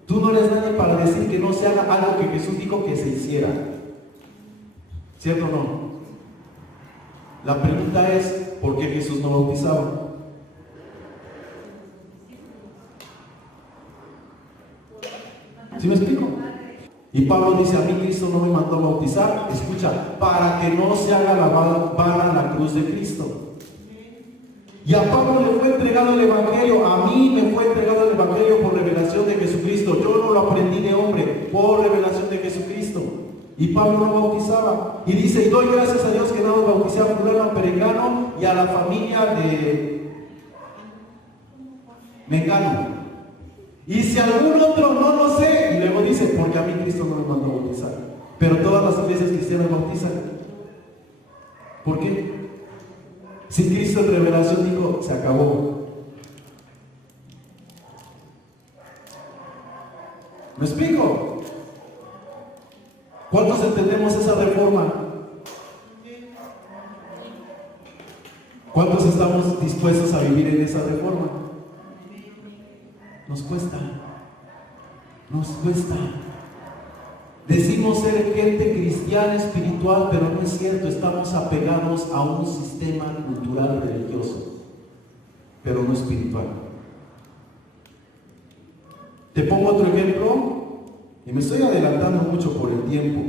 Tú no eres nadie para decir que no se haga algo que Jesús dijo que se hiciera. ¿Cierto o no? La pregunta es, ¿por qué Jesús no bautizaba? ¿Sí me explico? Y Pablo dice, a mí Cristo no me mandó a bautizar, escucha, para que no se haga la vara en la cruz de Cristo. Y a Pablo le fue entregado el Evangelio, a mí me fue entregado el Evangelio por revelación de Jesucristo. Yo no lo aprendí de hombre, por revelación de Jesucristo. Y Pablo no bautizaba. Y dice, y doy gracias a Dios que no nos bauticé a fulano, a perengano y a la familia de Mengano. Y si algún otro no lo sé, y luego dice, porque a mí Cristo no me mandó a bautizar. Pero todas las iglesias cristianas bautizan. ¿Por qué? Si Cristo en revelación dijo, se acabó. ¿Me explico? ¿Cuántos entendemos esa reforma? ¿Cuántos estamos dispuestos a vivir en esa reforma? Nos cuesta. Nos cuesta. Decimos ser gente cristiana espiritual, pero no es cierto. Estamos apegados a un sistema cultural religioso, pero no espiritual. Te pongo otro ejemplo, y me estoy adelantando mucho por el tiempo.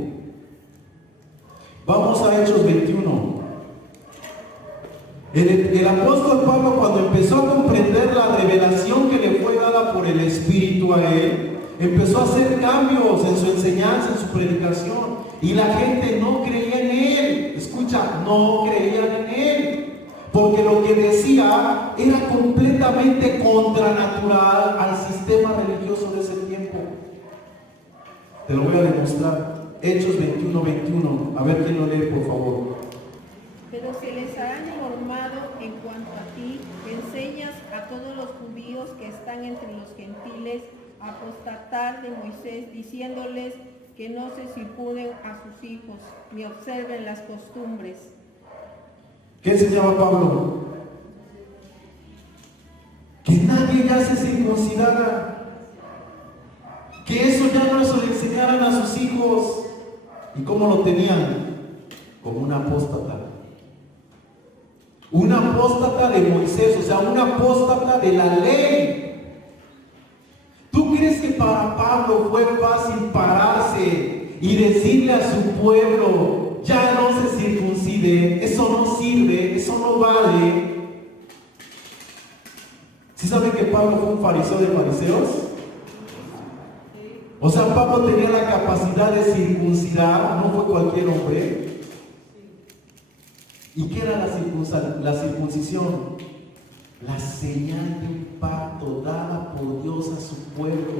Vamos a Hechos 21. El apóstol Pablo, cuando empezó a comprender la revelación que le fue dada por el Espíritu a él, empezó a hacer cambios en su enseñanza, en su predicación, y la gente no creía en él. Escucha, no creían en él, porque lo que decía era completamente contranatural al sistema religioso de ese tiempo. Te lo voy a demostrar. Hechos 21:21. A ver quién lo lee, por favor. Pero se les ha informado en cuanto a ti, enseñas a todos los judíos que están entre los gentiles a apostatar de Moisés, diciéndoles que no se circunden a sus hijos, ni observen las costumbres. ¿Qué enseñaba Pablo? Que nadie ya se circuncidara, que eso ya no se le enseñaran a sus hijos. ¿Y cómo lo tenían? Como un apóstata. Un apóstata de Moisés, o sea, un apóstata de la ley. ¿Tú crees que para Pablo fue fácil pararse y decirle a su pueblo, ya no se circuncide, eso no sirve, eso no vale? ¿Sí saben que Pablo fue un fariseo de fariseos? O sea, Pablo tenía la capacidad de circuncidar, no fue cualquier hombre. ¿Y qué era la circuncisión? La señal de un pacto dada por Dios a su pueblo.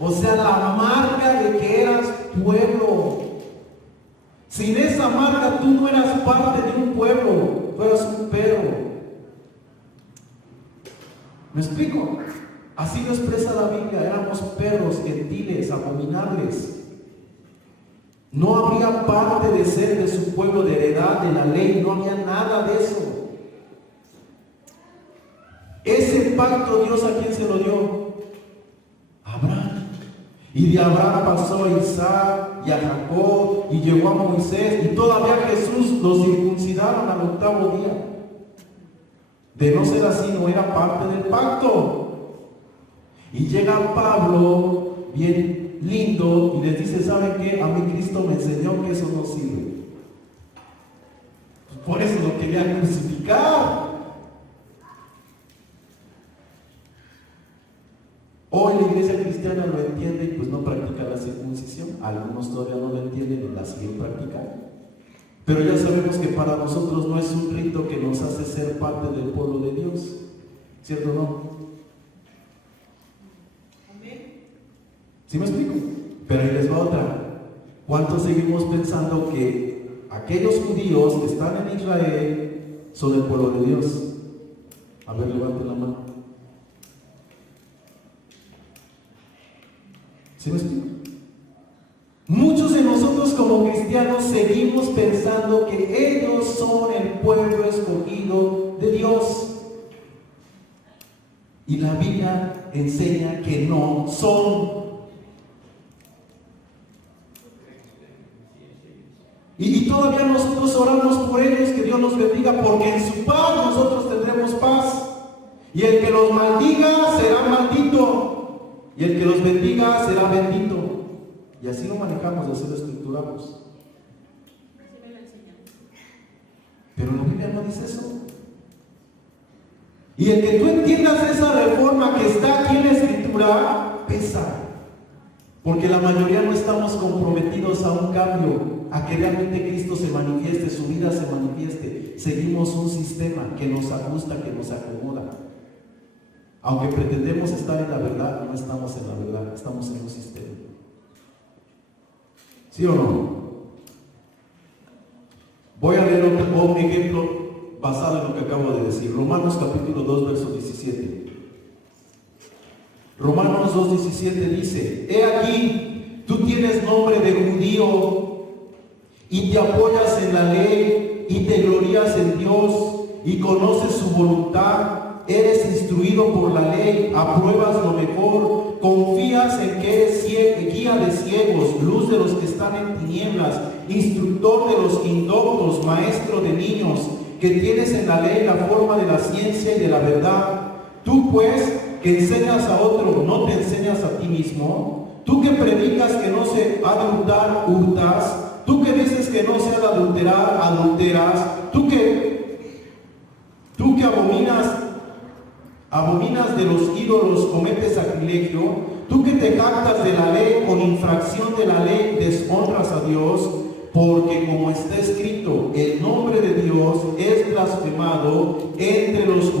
O sea, la marca de que eras pueblo. Sin esa marca tú no eras parte de un pueblo, tú eras un perro. ¿Me explico? Así lo expresa la Biblia, éramos perros, gentiles, abominables. No habría parte de ser de su pueblo, de heredad, de la ley, no había nada de eso. Ese pacto Dios, ¿a quién se lo dio? A Abraham. Y de Abraham pasó a Isaac y a Jacob y llegó a Moisés, y todavía Jesús lo circuncidaron al 8º día. De no ser así, no era parte del pacto. Y llega Pablo, bien lindo, y les dice, ¿saben qué? A mí Cristo me enseñó que eso no sirve. Pues por eso lo querían crucificar. Hoy la iglesia cristiana lo entiende y pues no practica la circuncisión. Algunos todavía no lo entienden y la siguen practicando. Pero ya sabemos que para nosotros no es un rito que nos hace ser parte del pueblo de Dios. ¿Cierto o no? ¿Sí me explico? Pero ahí les va otra. ¿Cuántos seguimos pensando que aquellos judíos que están en Israel son el pueblo de Dios? A ver, levanten la mano. ¿Sí me explico? Muchos de nosotros como cristianos seguimos pensando que ellos son el pueblo escogido de Dios. Y la Biblia enseña que no son. Y todavía nosotros oramos por ellos, que Dios los bendiga, porque en su paz nosotros tendremos paz. Y el que los maldiga será maldito, y el que los bendiga será bendito. Y así lo manejamos, así lo escrituramos. Pero la Biblia no dice eso. Y el que tú entiendas esa reforma que está aquí en la escritura, pesa. Porque la mayoría no estamos comprometidos a un cambio, a que realmente Cristo se manifieste, su vida se manifieste. Seguimos un sistema que nos ajusta, que nos acomoda. Aunque pretendemos estar en la verdad, no estamos en la verdad, estamos en un sistema. ¿Sí o no? Voy a leer otro ejemplo basado en lo que acabo de decir. Romanos capítulo 2, verso 17. Romanos 2:17 dice: He aquí, tú tienes nombre de judío y te apoyas en la ley y te glorías en Dios y conoces su voluntad, eres instruido por la ley, apruebas lo mejor, confías en que eres guía de ciegos, luz de los que están en tinieblas, instructor de los indoctos, maestro de niños, que tienes en la ley la forma de la ciencia y de la verdad. Tú pues, que enseñas a otro, ¿no te enseñas a ti mismo? Tú que predicas que no se ha de hurtar, hurtas. Tú que dices que no se ha de adulterar, adulteras. Tú que abominas de los ídolos, cometes sacrilegio. Tú que te jactas de la ley, con infracción de la ley deshonras a Dios. Porque como está escrito, el nombre de Dios es blasfemado entre los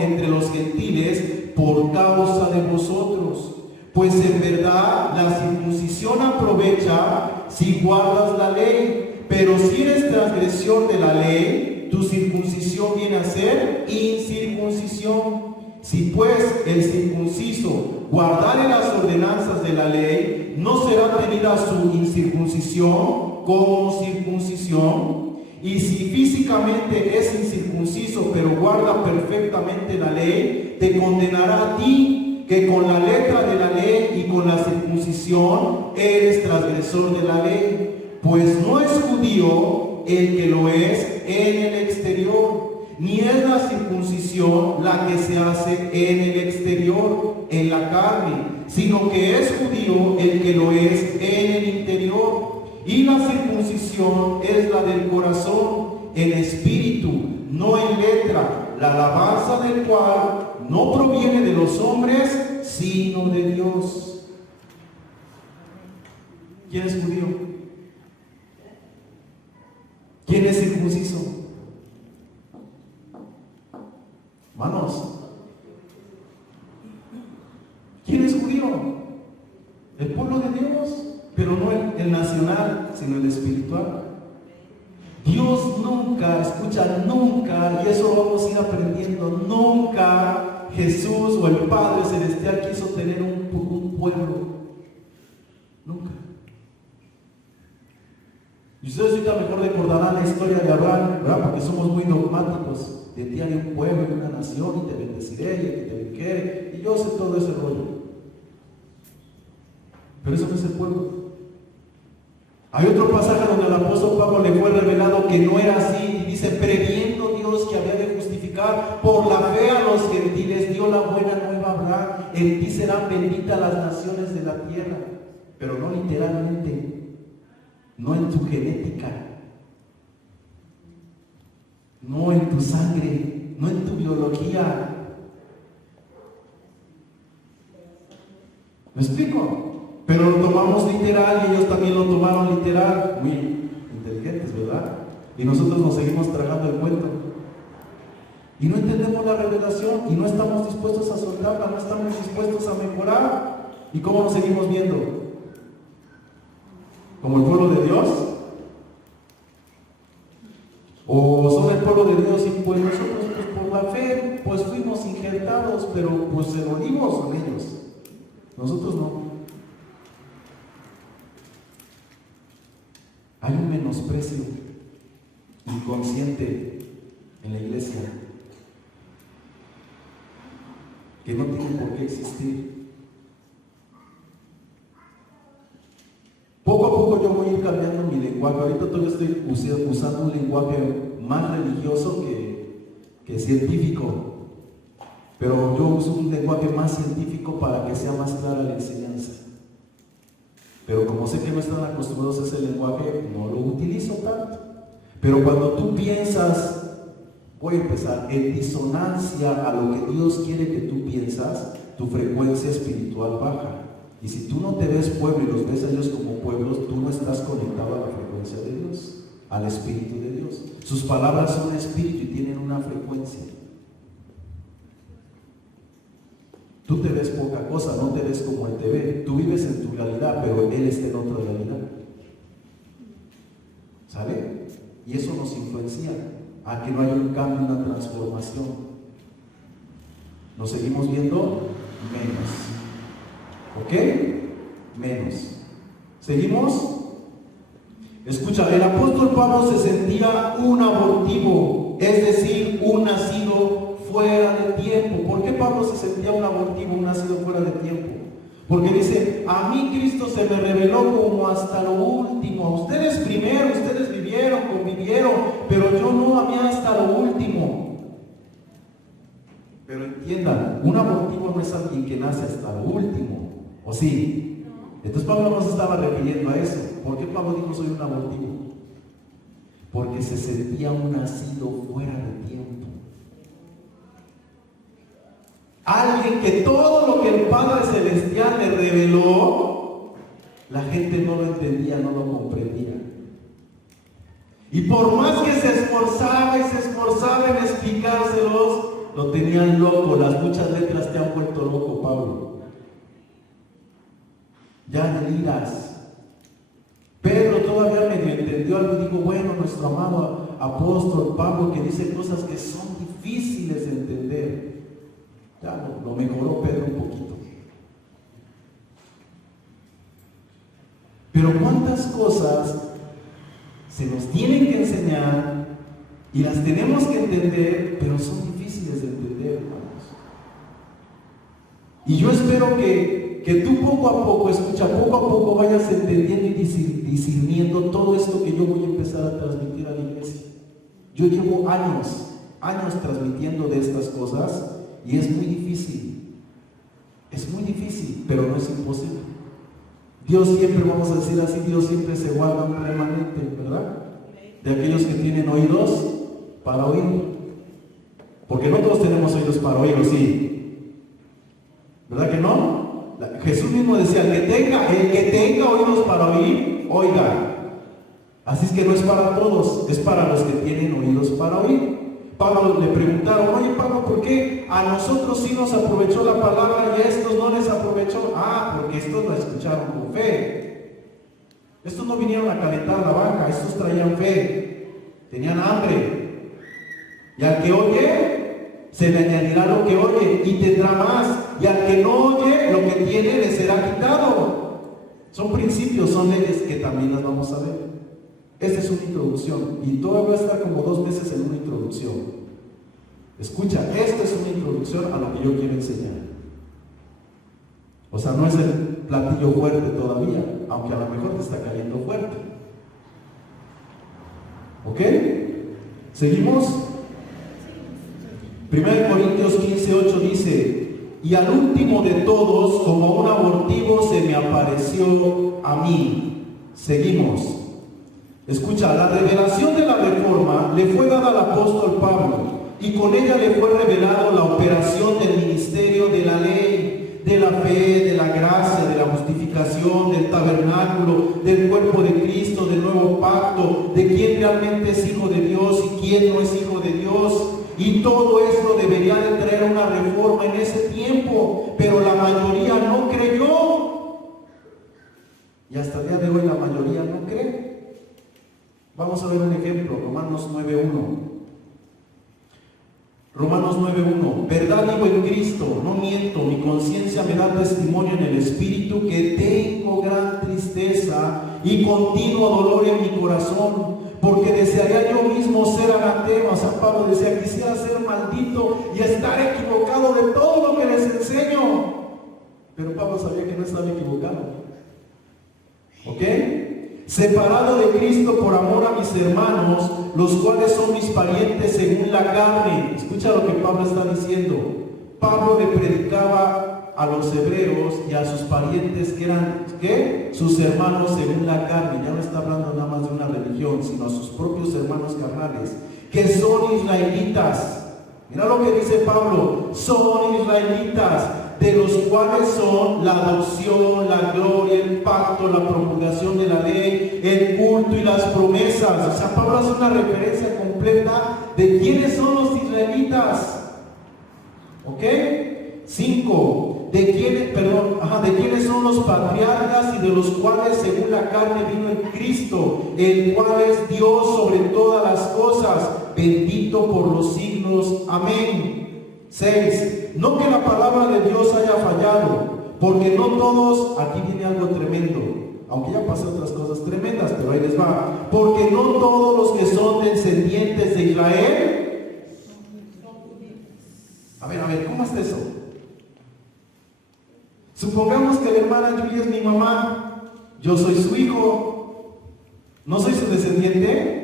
entre los gentiles, por causa de vosotros. Pues en verdad la circuncisión aprovecha si guardas la ley, pero si eres transgresor de la ley, tu circuncisión viene a ser incircuncisión. Si pues el circunciso guardare las ordenanzas de la ley, no será tenida su incircuncisión como circuncisión. Y si físicamente es incircunciso, pero guarda perfectamente la ley, te condenará a ti, que con la letra de la ley y con la circuncisión eres transgresor de la ley. Pues no es judío el que lo es en el exterior, ni es la circuncisión la que se hace en el exterior, en la carne, sino que es judío el que lo es en el interior. Y la circuncisión es la del corazón, en espíritu, no en letra, la alabanza del cual no proviene de los hombres, sino de Dios. ¿Quién es judío? ¿Quién es circunciso? Hermanos, ¿quién es judío? El pueblo de Dios, pero no el nacional, sino el espiritual. Dios nunca, escucha, nunca, y eso vamos a ir aprendiendo, nunca Jesús o el Padre Celestial quiso tener un pueblo. Nunca. Y ustedes ahorita mejor recordarán la historia de Abraham, ¿verdad? Porque somos muy dogmáticos. De ti haré un pueblo y una nación, y te bendeciré, y el que te bendiere, y yo sé todo ese rollo. Pero eso no es el pueblo. Hay otro pasaje donde el apóstol Pablo le fue revelado que no era así, y dice: previendo Dios que había de justificar por la fe a los gentiles, dio la buena nueva a Abraham: en ti serán benditas las naciones de la tierra. Pero no literalmente, no en tu genética, no en tu sangre, no en tu biología. ¿Me explico? Pero lo tomamos literal y ellos también lo tomaron literal. Muy inteligentes, ¿verdad? Y nosotros nos seguimos tragando el cuento. Y no entendemos la revelación y no estamos dispuestos a soltarla, no estamos dispuestos a mejorar. ¿Y cómo nos seguimos viendo? ¿Como el pueblo de Dios? ¿O son el pueblo de Dios y pues nosotros pues por la fe pues fuimos injertados, pero pues se morimos con ellos? Nosotros no. menosprecio inconsciente en la iglesia que no tiene por qué existir. Poco a poco yo voy a ir cambiando mi lenguaje. Ahorita todavía estoy usando un lenguaje más religioso que científico, pero yo uso un lenguaje más científico para que sea más clara la enseñanza. Pero como sé que no están acostumbrados a ese lenguaje, no lo utilizo tanto. Pero cuando tú piensas, voy a empezar, en disonancia a lo que Dios quiere que tú piensas, tu frecuencia espiritual baja. Y si tú no te ves pueblo y los ves a ellos como pueblos, tú no estás conectado a la frecuencia de Dios, al Espíritu de Dios. Sus palabras son espíritu y tienen una frecuencia. Tú te ves poca cosa, no te ves como Él te ve. Tú vives en tu realidad, pero Él está en otra realidad. ¿Sale? Y eso nos influencia a que no haya un cambio, una transformación. Nos seguimos viendo menos. ¿Ok? Menos. ¿Seguimos? Escucha, el apóstol Pablo se sentía un abortivo, es decir, un nacido fuera de tiempo. ¿Por qué Pablo se sentía un abortivo, un nacido fuera de tiempo? Porque dice, a mí Cristo se me reveló como hasta lo último. A ustedes primero, ustedes vivieron, convivieron, pero yo no, a mí hasta lo último. Pero entiendan, un abortivo no es alguien que nace hasta lo último. ¿O sí? Entonces Pablo no se estaba refiriendo a eso. ¿Por qué Pablo dijo soy un abortivo? Porque se sentía un nacido fuera de tiempo. Alguien que todo lo que el Padre Celestial le reveló, la gente no lo entendía, no lo comprendía. Y por más que se esforzaba y se esforzaba en explicárselos, lo tenían loco. Las muchas letras te han vuelto loco, Pablo. Ya en iras. Pedro todavía medio entendió algo y dijo, bueno, nuestro amado apóstol Pablo, que dice cosas que son difíciles de entender. Ya lo mejoró Pedro un poquito. Pero cuántas cosas se nos tienen que enseñar y las tenemos que entender, pero son difíciles de entender, hermanos. Y yo espero que tú poco a poco, escucha, poco a poco vayas entendiendo y discerniendo todo esto que yo voy a empezar a transmitir a la iglesia. Yo llevo años transmitiendo de estas cosas y es muy difícil, pero no es imposible. Dios siempre, vamos a decir así, Dios siempre se guarda un remanente, ¿verdad? De aquellos que tienen oídos para oír. Porque no todos tenemos oídos para oír, ¿o sí? ¿Verdad que no? Jesús mismo decía, el que tenga oídos para oír, oiga. Así es que no es para todos, es para los que tienen oídos para oír. Pablo le preguntaron, oye Pablo, ¿por qué a nosotros sí nos aprovechó la palabra y a estos no les aprovechó? Porque estos la escucharon con fe. Estos no vinieron a calentar la vaca, estos traían fe, tenían hambre. Y al que oye, se le añadirá lo que oye y tendrá más. Y al que no oye, lo que tiene le será quitado. Son principios, son leyes que también las vamos a ver. Esta es una introducción y todavía va a estar como 2 meses en una introducción. Escucha, esta es una introducción a lo que yo quiero enseñar. O sea, no es el platillo fuerte todavía, aunque a lo mejor te está cayendo fuerte. ¿Ok? ¿Seguimos? 1 Corintios 15:8 dice, y al último de todos, como un abortivo, se me apareció a mí. Seguimos. Escucha, la revelación de la reforma le fue dada al apóstol Pablo y con ella le fue revelado la operación del ministerio de la ley, de la fe, de la gracia, de la justificación, del tabernáculo, del cuerpo de Cristo, del nuevo pacto, de quién realmente es hijo de Dios y quién no es hijo de Dios. Y todo esto debería de traer una reforma en ese tiempo, pero la mayoría no creyó. Y hasta el día de hoy la mayoría no cree. Vamos a ver un ejemplo, Romanos 9:1. Romanos 9:1. Verdad digo en Cristo, no miento, mi conciencia me da testimonio en el Espíritu que tengo gran tristeza y continuo dolor en mi corazón, porque desearía yo mismo ser anatema. San Pablo decía, quisiera ser maldito y estar equivocado de todo lo que les enseño. Pero Pablo sabía que no estaba equivocado. ¿Ok? Separado de Cristo por amor a mis hermanos, los cuales son mis parientes según la carne. Escucha lo que Pablo está diciendo. Pablo le predicaba a los hebreos y a sus parientes que eran, ¿qué? Sus hermanos según la carne. Ya no está hablando nada más de una religión, sino a sus propios hermanos carnales, que son israelitas. Mira lo que dice Pablo, son israelitas, de los cuales son la adopción, la gloria, el pacto, la promulgación de la ley, el culto y las promesas. O sea, Pablo hace una referencia completa de quiénes son los israelitas. ¿Ok? 5. De quiénes son los patriarcas y de los cuales según la carne vino en Cristo, el cual es Dios sobre todas las cosas, bendito por los siglos. Amén. 6. No que la palabra de Dios haya fallado, porque no todos, aquí viene algo tremendo, aunque ya pasé otras cosas tremendas, pero ahí les va, porque no todos los que son descendientes de Israel. A ver, ¿cómo está eso? Supongamos que la hermana Julia es mi mamá, yo soy su hijo, ¿no soy su descendiente?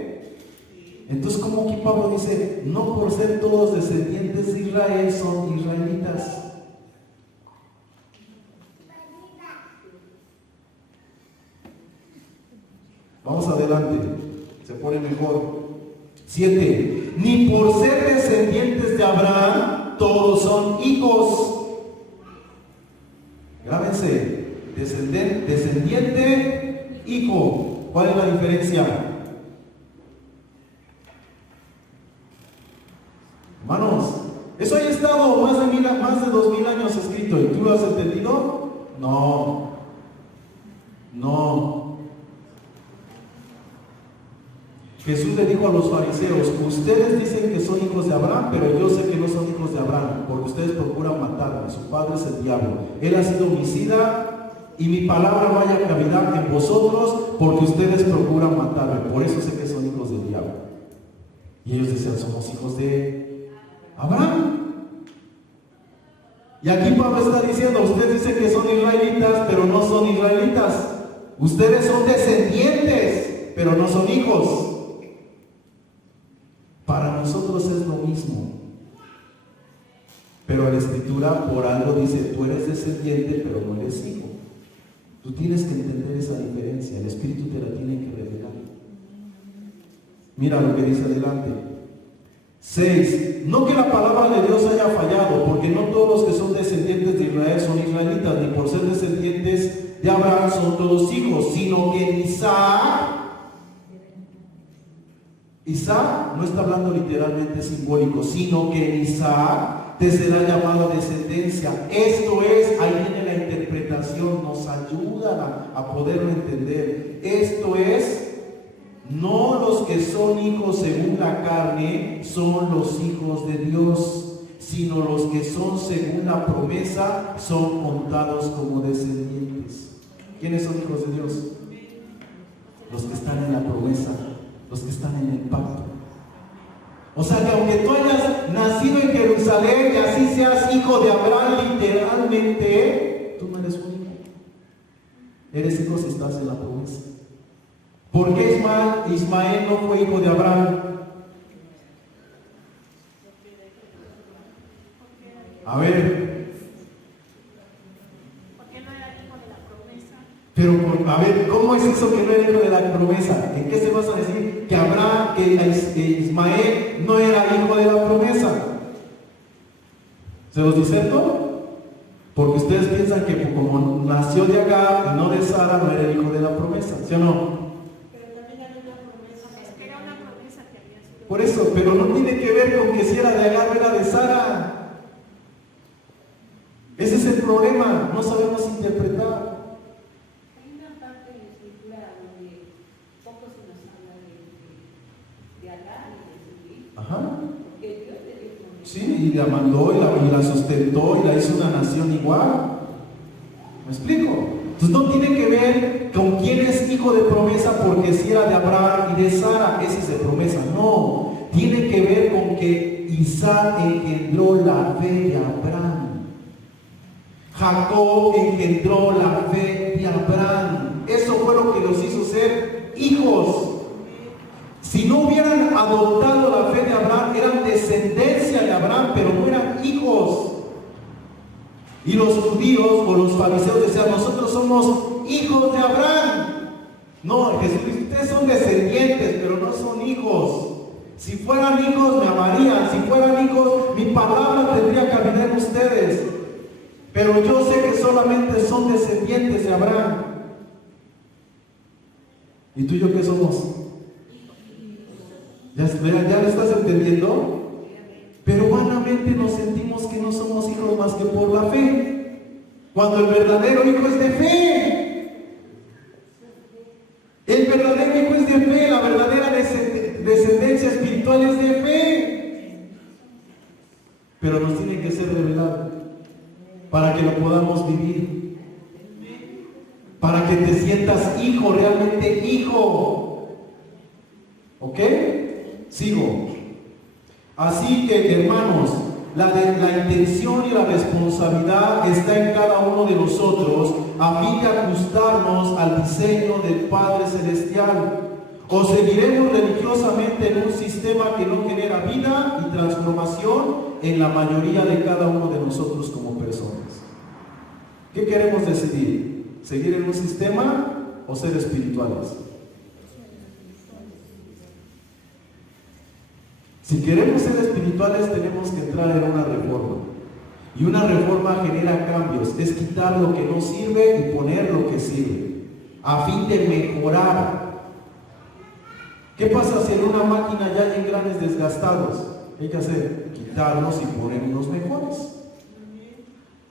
Entonces, ¿cómo aquí Pablo dice, no por ser todos descendientes de Israel son israelitas? Vamos adelante, se pone mejor. 7. Ni por ser descendientes de Abraham, todos son hijos. Grábense, descendiente, hijo. ¿Cuál es la diferencia? Hermanos, eso haya estado más de 2000 años escrito, ¿y tú lo has entendido? No. Jesús le dijo a los fariseos, ustedes dicen que son hijos de Abraham, pero yo sé que no son hijos de Abraham, porque ustedes procuran matarme, su padre es el diablo, él ha sido homicida, y mi palabra no haya cavidad en vosotros, porque ustedes procuran matarme, por eso sé que son hijos del diablo. Y ellos decían, somos hijos de Abraham. Y aquí Pablo está diciendo, ustedes dicen que son israelitas, pero no son israelitas. Ustedes son descendientes, pero no son hijos. Para nosotros es lo mismo. Pero la Escritura por algo dice, tú eres descendiente, pero no eres hijo. Tú tienes que entender esa diferencia, el Espíritu te la tiene que revelar. Mira lo que dice adelante. 6. No que la palabra de Dios haya fallado, porque no todos los que son descendientes de Israel son israelitas, ni por ser descendientes de Abraham son todos hijos, sino que en Isaac no está hablando literalmente simbólico, sino que en Isaac te será llamada descendencia. Esto es, ahí viene la interpretación, nos ayuda a poderlo entender. Esto es, no los que son hijos según la carne son los hijos de Dios, sino los que son según la promesa son contados como descendientes. ¿Quiénes son hijos de Dios? Los que están en la promesa, los que están en el pacto. O sea que aunque tú hayas nacido en Jerusalén y así seas hijo de Abraham literalmente, tú no eres un hijo. Eres hijo si estás en la promesa. ¿Por qué Ismael no fue hijo de Abraham? A ver. Porque no era hijo de la promesa. Pero, a ver, ¿cómo es eso que no era hijo de la promesa? ¿En qué se vas a decir que Abraham, que Ismael no era hijo de la promesa? ¿Se los diserto? Porque ustedes piensan que como nació de Agar y no de Sara, no era el hijo de la promesa, ¿sí o no? Por eso, pero no tiene que ver con que si era de Agar o era de Sara. Ese es el problema, no sabemos interpretar. Hay una parte de la Escritura donde poco se nos habla de Agar y de su hijo. Ajá. Porque Dios le dijo. Sí, y la mandó y la sustentó y la hizo una nación igual. ¿Me explico? Entonces no tiene que ver con quién es hijo de promesa, porque si era de Abraham y de Sara, ese es de promesa. No, tiene que ver con que Isaac engendró la fe de Abraham. Jacob engendró la fe de Abraham. Eso fue lo que los hizo ser hijos. Si no hubieran adoptado la fe de Abraham, eran descendencia de Abraham, pero no eran hijos. Y los judíos o los fariseos decían, nosotros somos hijos de Abraham. No, Jesús dice, ustedes son descendientes, pero no son hijos. Si fueran hijos me amarían, si fueran hijos mi palabra tendría cabida en ustedes. Pero yo sé que solamente son descendientes de Abraham. ¿Y tú y yo qué somos? ¿Ya lo estás entendiendo? Pero vanamente nos sentimos que no somos hijos más que por la fe, cuando el verdadero hijo es de fe. El verdadero hijo es de fe, la verdadera descendencia espiritual es de fe. Pero nos tiene que ser revelado para que lo podamos vivir, para que te sientas hijo, realmente hijo. ¿Ok? Sigo. Así que, hermanos, la intención y la responsabilidad está en cada uno de nosotros a fin de ajustarnos al diseño del Padre Celestial. O seguiremos religiosamente en un sistema que no genera vida y transformación en la mayoría de cada uno de nosotros como personas. ¿Qué queremos decidir? ¿Seguir en un sistema o ser espirituales? Si queremos ser espirituales, tenemos que entrar en una reforma. Y una reforma genera cambios. Es quitar lo que no sirve y poner lo que sirve, a fin de mejorar. ¿Qué pasa si en una máquina ya hay engranes desgastados? ¿Qué hay que hacer? Quitarlos y poner unos mejores,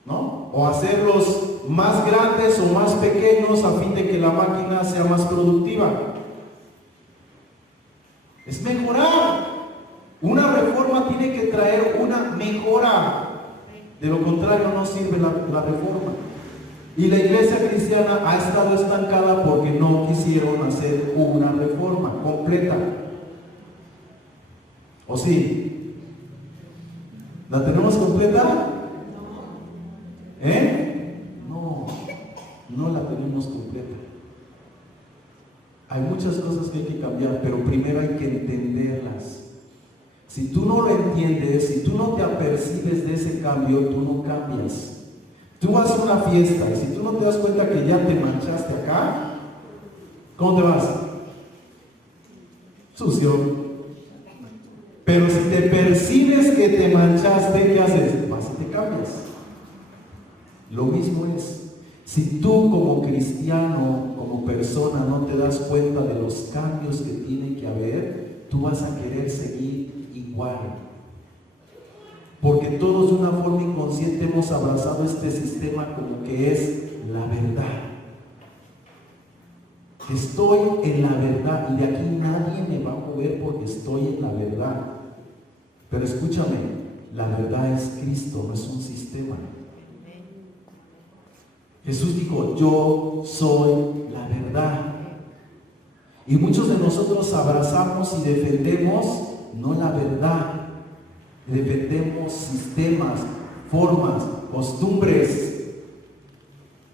¿no? O hacerlos más grandes o más pequeños a fin de que la máquina sea más productiva. Es mejorar. Una reforma tiene que traer una mejora. De lo contrario no sirve la reforma. Y la iglesia cristiana ha estado estancada porque no quisieron hacer una reforma completa. ¿O sí? ¿La tenemos completa? No la tenemos completa. Hay muchas cosas que hay que cambiar, pero primero hay que entenderlas. Si tú no lo entiendes, si tú no te apercibes de ese cambio, tú no cambias. Tú vas a una fiesta y si tú no te das cuenta que ya te manchaste acá, ¿cómo te vas? Sucio. Pero si te percibes que te manchaste, ¿qué haces? Vas y te cambias. Lo mismo es. Si tú como cristiano, como persona, no te das cuenta de los cambios que tiene que haber, tú vas a querer seguir igual. Porque todos de una forma inconsciente hemos abrazado este sistema como que es la verdad. Estoy en la verdad y de aquí nadie me va a mover porque estoy en la verdad. Pero escúchame, la verdad es Cristo, no es un sistema. Jesús dijo, yo soy la verdad. Y muchos de nosotros abrazamos y defendemos no la verdad. Defendemos sistemas, formas, costumbres,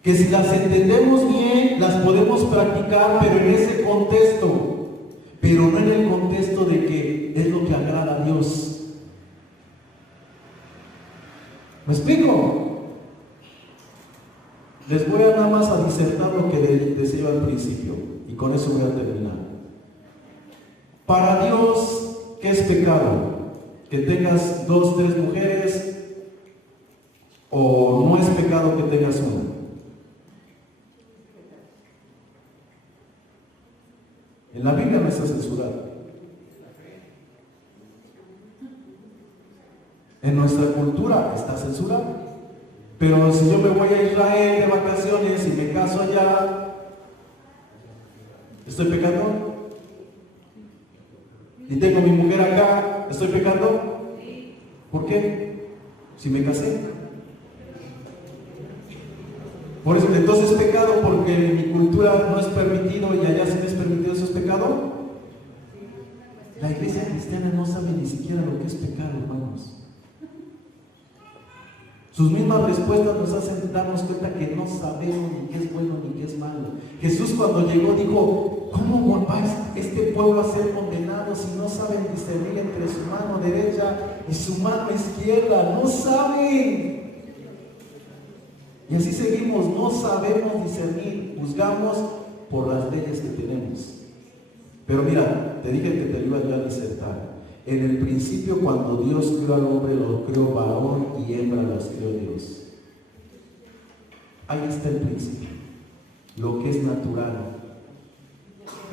que si las entendemos bien, las podemos practicar, pero en ese contexto, pero no en el contexto de que es lo que agrada a Dios. ¿Me explico? Les voy a nada más a disertar lo que decía al principio, y con eso voy a terminar. Para Dios, ¿qué es pecado? Que tengas 2, 3 mujeres, o no es pecado que tengas una. En la Biblia no está censurado. En nuestra cultura está censurado. Pero si yo me voy a Israel de vacaciones y me caso allá, ¿estoy pecando? Y tengo mi mujer acá, ¿estoy pecando? ¿Por qué? Si me casé. Por eso, entonces es pecado porque en mi cultura no es permitido y allá sí es permitido, ¿eso es pecado? La iglesia cristiana no sabe ni siquiera lo que es pecado, hermanos. Sus mismas respuestas nos hacen darnos cuenta que no sabemos ni qué es bueno ni qué es malo. Jesús cuando llegó dijo, ¿cómo va este pueblo a ser condenado si no saben discernir entre su mano derecha y su mano izquierda? No saben. Y así seguimos, no sabemos discernir, juzgamos por las leyes que tenemos. Pero mira, te dije que te iba yo a disertar. En el principio, cuando Dios creó al hombre, lo creó varón y hembra, los creó Dios. Ahí está el principio, lo que es natural.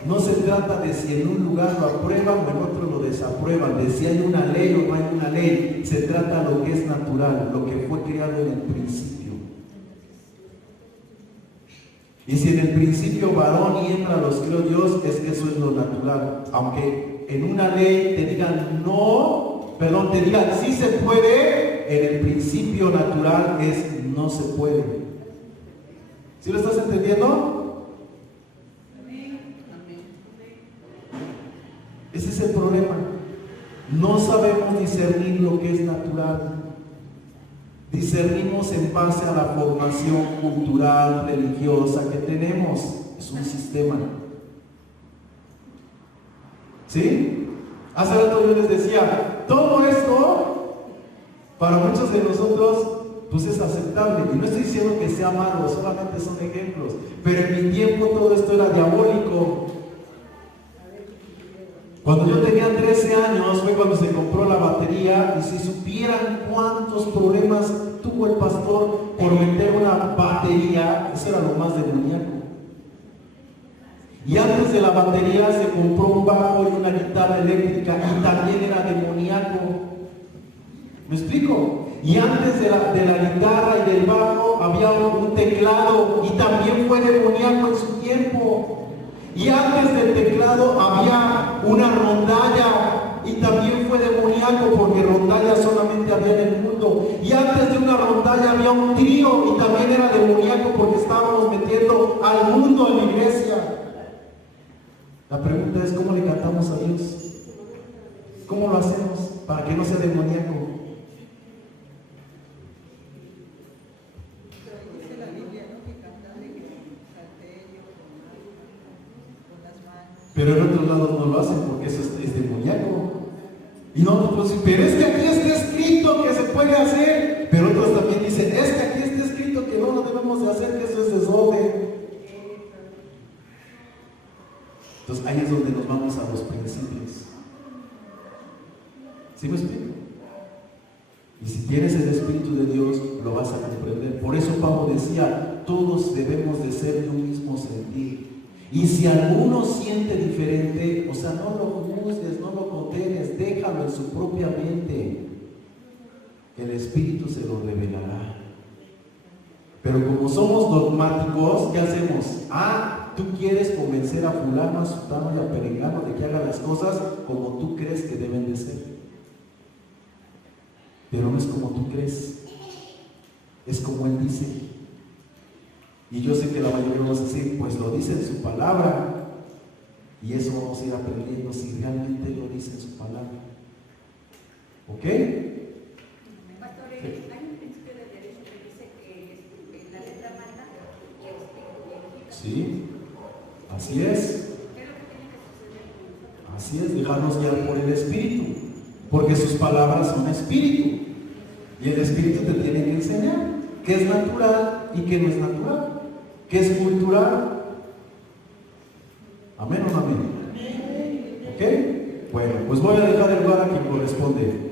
No se trata de si en un lugar lo aprueban o en otro lo desaprueban, de si hay una ley o no hay una ley. Se trata de lo que es natural, lo que fue creado en el principio. Y si en el principio varón y hembra los creó Dios, es que eso es lo natural. Aunque en una ley te digan te digan sí se puede, en el principio natural es no se puede. ¿Sí lo estás entendiendo? Ese es el problema. No sabemos discernir lo que es natural. Discernimos en base a la formación cultural, religiosa que tenemos. Es un sistema. ¿Sí? Hace rato yo les decía, todo esto, para muchos de nosotros, pues es aceptable. Y no estoy diciendo que sea malo, solamente son ejemplos. Pero en mi tiempo todo esto era diabólico. Cuando yo tenía 13 años fue cuando se compró la batería, y si supieran cuántos problemas tuvo el pastor por meter una batería, eso era lo más demoníaco. Y antes de la batería se compró un bajo y una guitarra eléctrica y también era demoníaco. ¿Me explico? Y antes de la guitarra y del bajo había un teclado y también fue demoníaco en su tiempo. Y antes del teclado había una rondalla y también fue demoníaco porque rondalla solamente había en el mundo. Y antes de una rondalla había un trío y también era demoníaco porque estábamos metiendo al mundo en la iglesia. La pregunta es, ¿cómo le cantamos a Dios? ¿Cómo lo hacemos para que no sea demoníaco? Pero en otros lados no lo hacen porque eso es demoníaco. Y no, pues, pero es que aquí está escrito que se puede hacer. Pero otros también dicen, es que aquí está escrito que no lo debemos de hacer, que eso es desorden. Entonces ahí es donde nos vamos a los principios. ¿Sí me explico? Y si tienes el Espíritu de Dios, lo vas a comprender. Por eso Pablo decía, todos debemos de ser de un mismo sentir. Y si alguno siente diferente, o sea, no lo juzgues, no lo condenes, déjalo en su propia mente. El Espíritu se lo revelará. Pero como somos dogmáticos, ¿qué hacemos? Tú quieres convencer a fulano, a sutano y a perengano de que haga las cosas como tú crees que deben de ser. Pero no es como tú crees, es como Él dice. Y yo sé que la mayoría vamos a decir, pues lo dice en su palabra. Y eso vamos a ir aprendiendo si realmente lo dice en su palabra. ¿Ok? Pastor, hay un principio de derecho que dice que la letra manda y el espíritu edifica. Sí, así es. ¿Qué es lo que tiene que suceder con nosotros? Así es, dejarnos guiar por el Espíritu. Porque sus palabras son espíritu. Y el Espíritu te tiene que enseñar qué es natural y qué no es natural. ¿Qué es cultural? ¿Amén o no amén? ¿Ok? Bueno, pues voy a dejar el lugar a quien corresponde.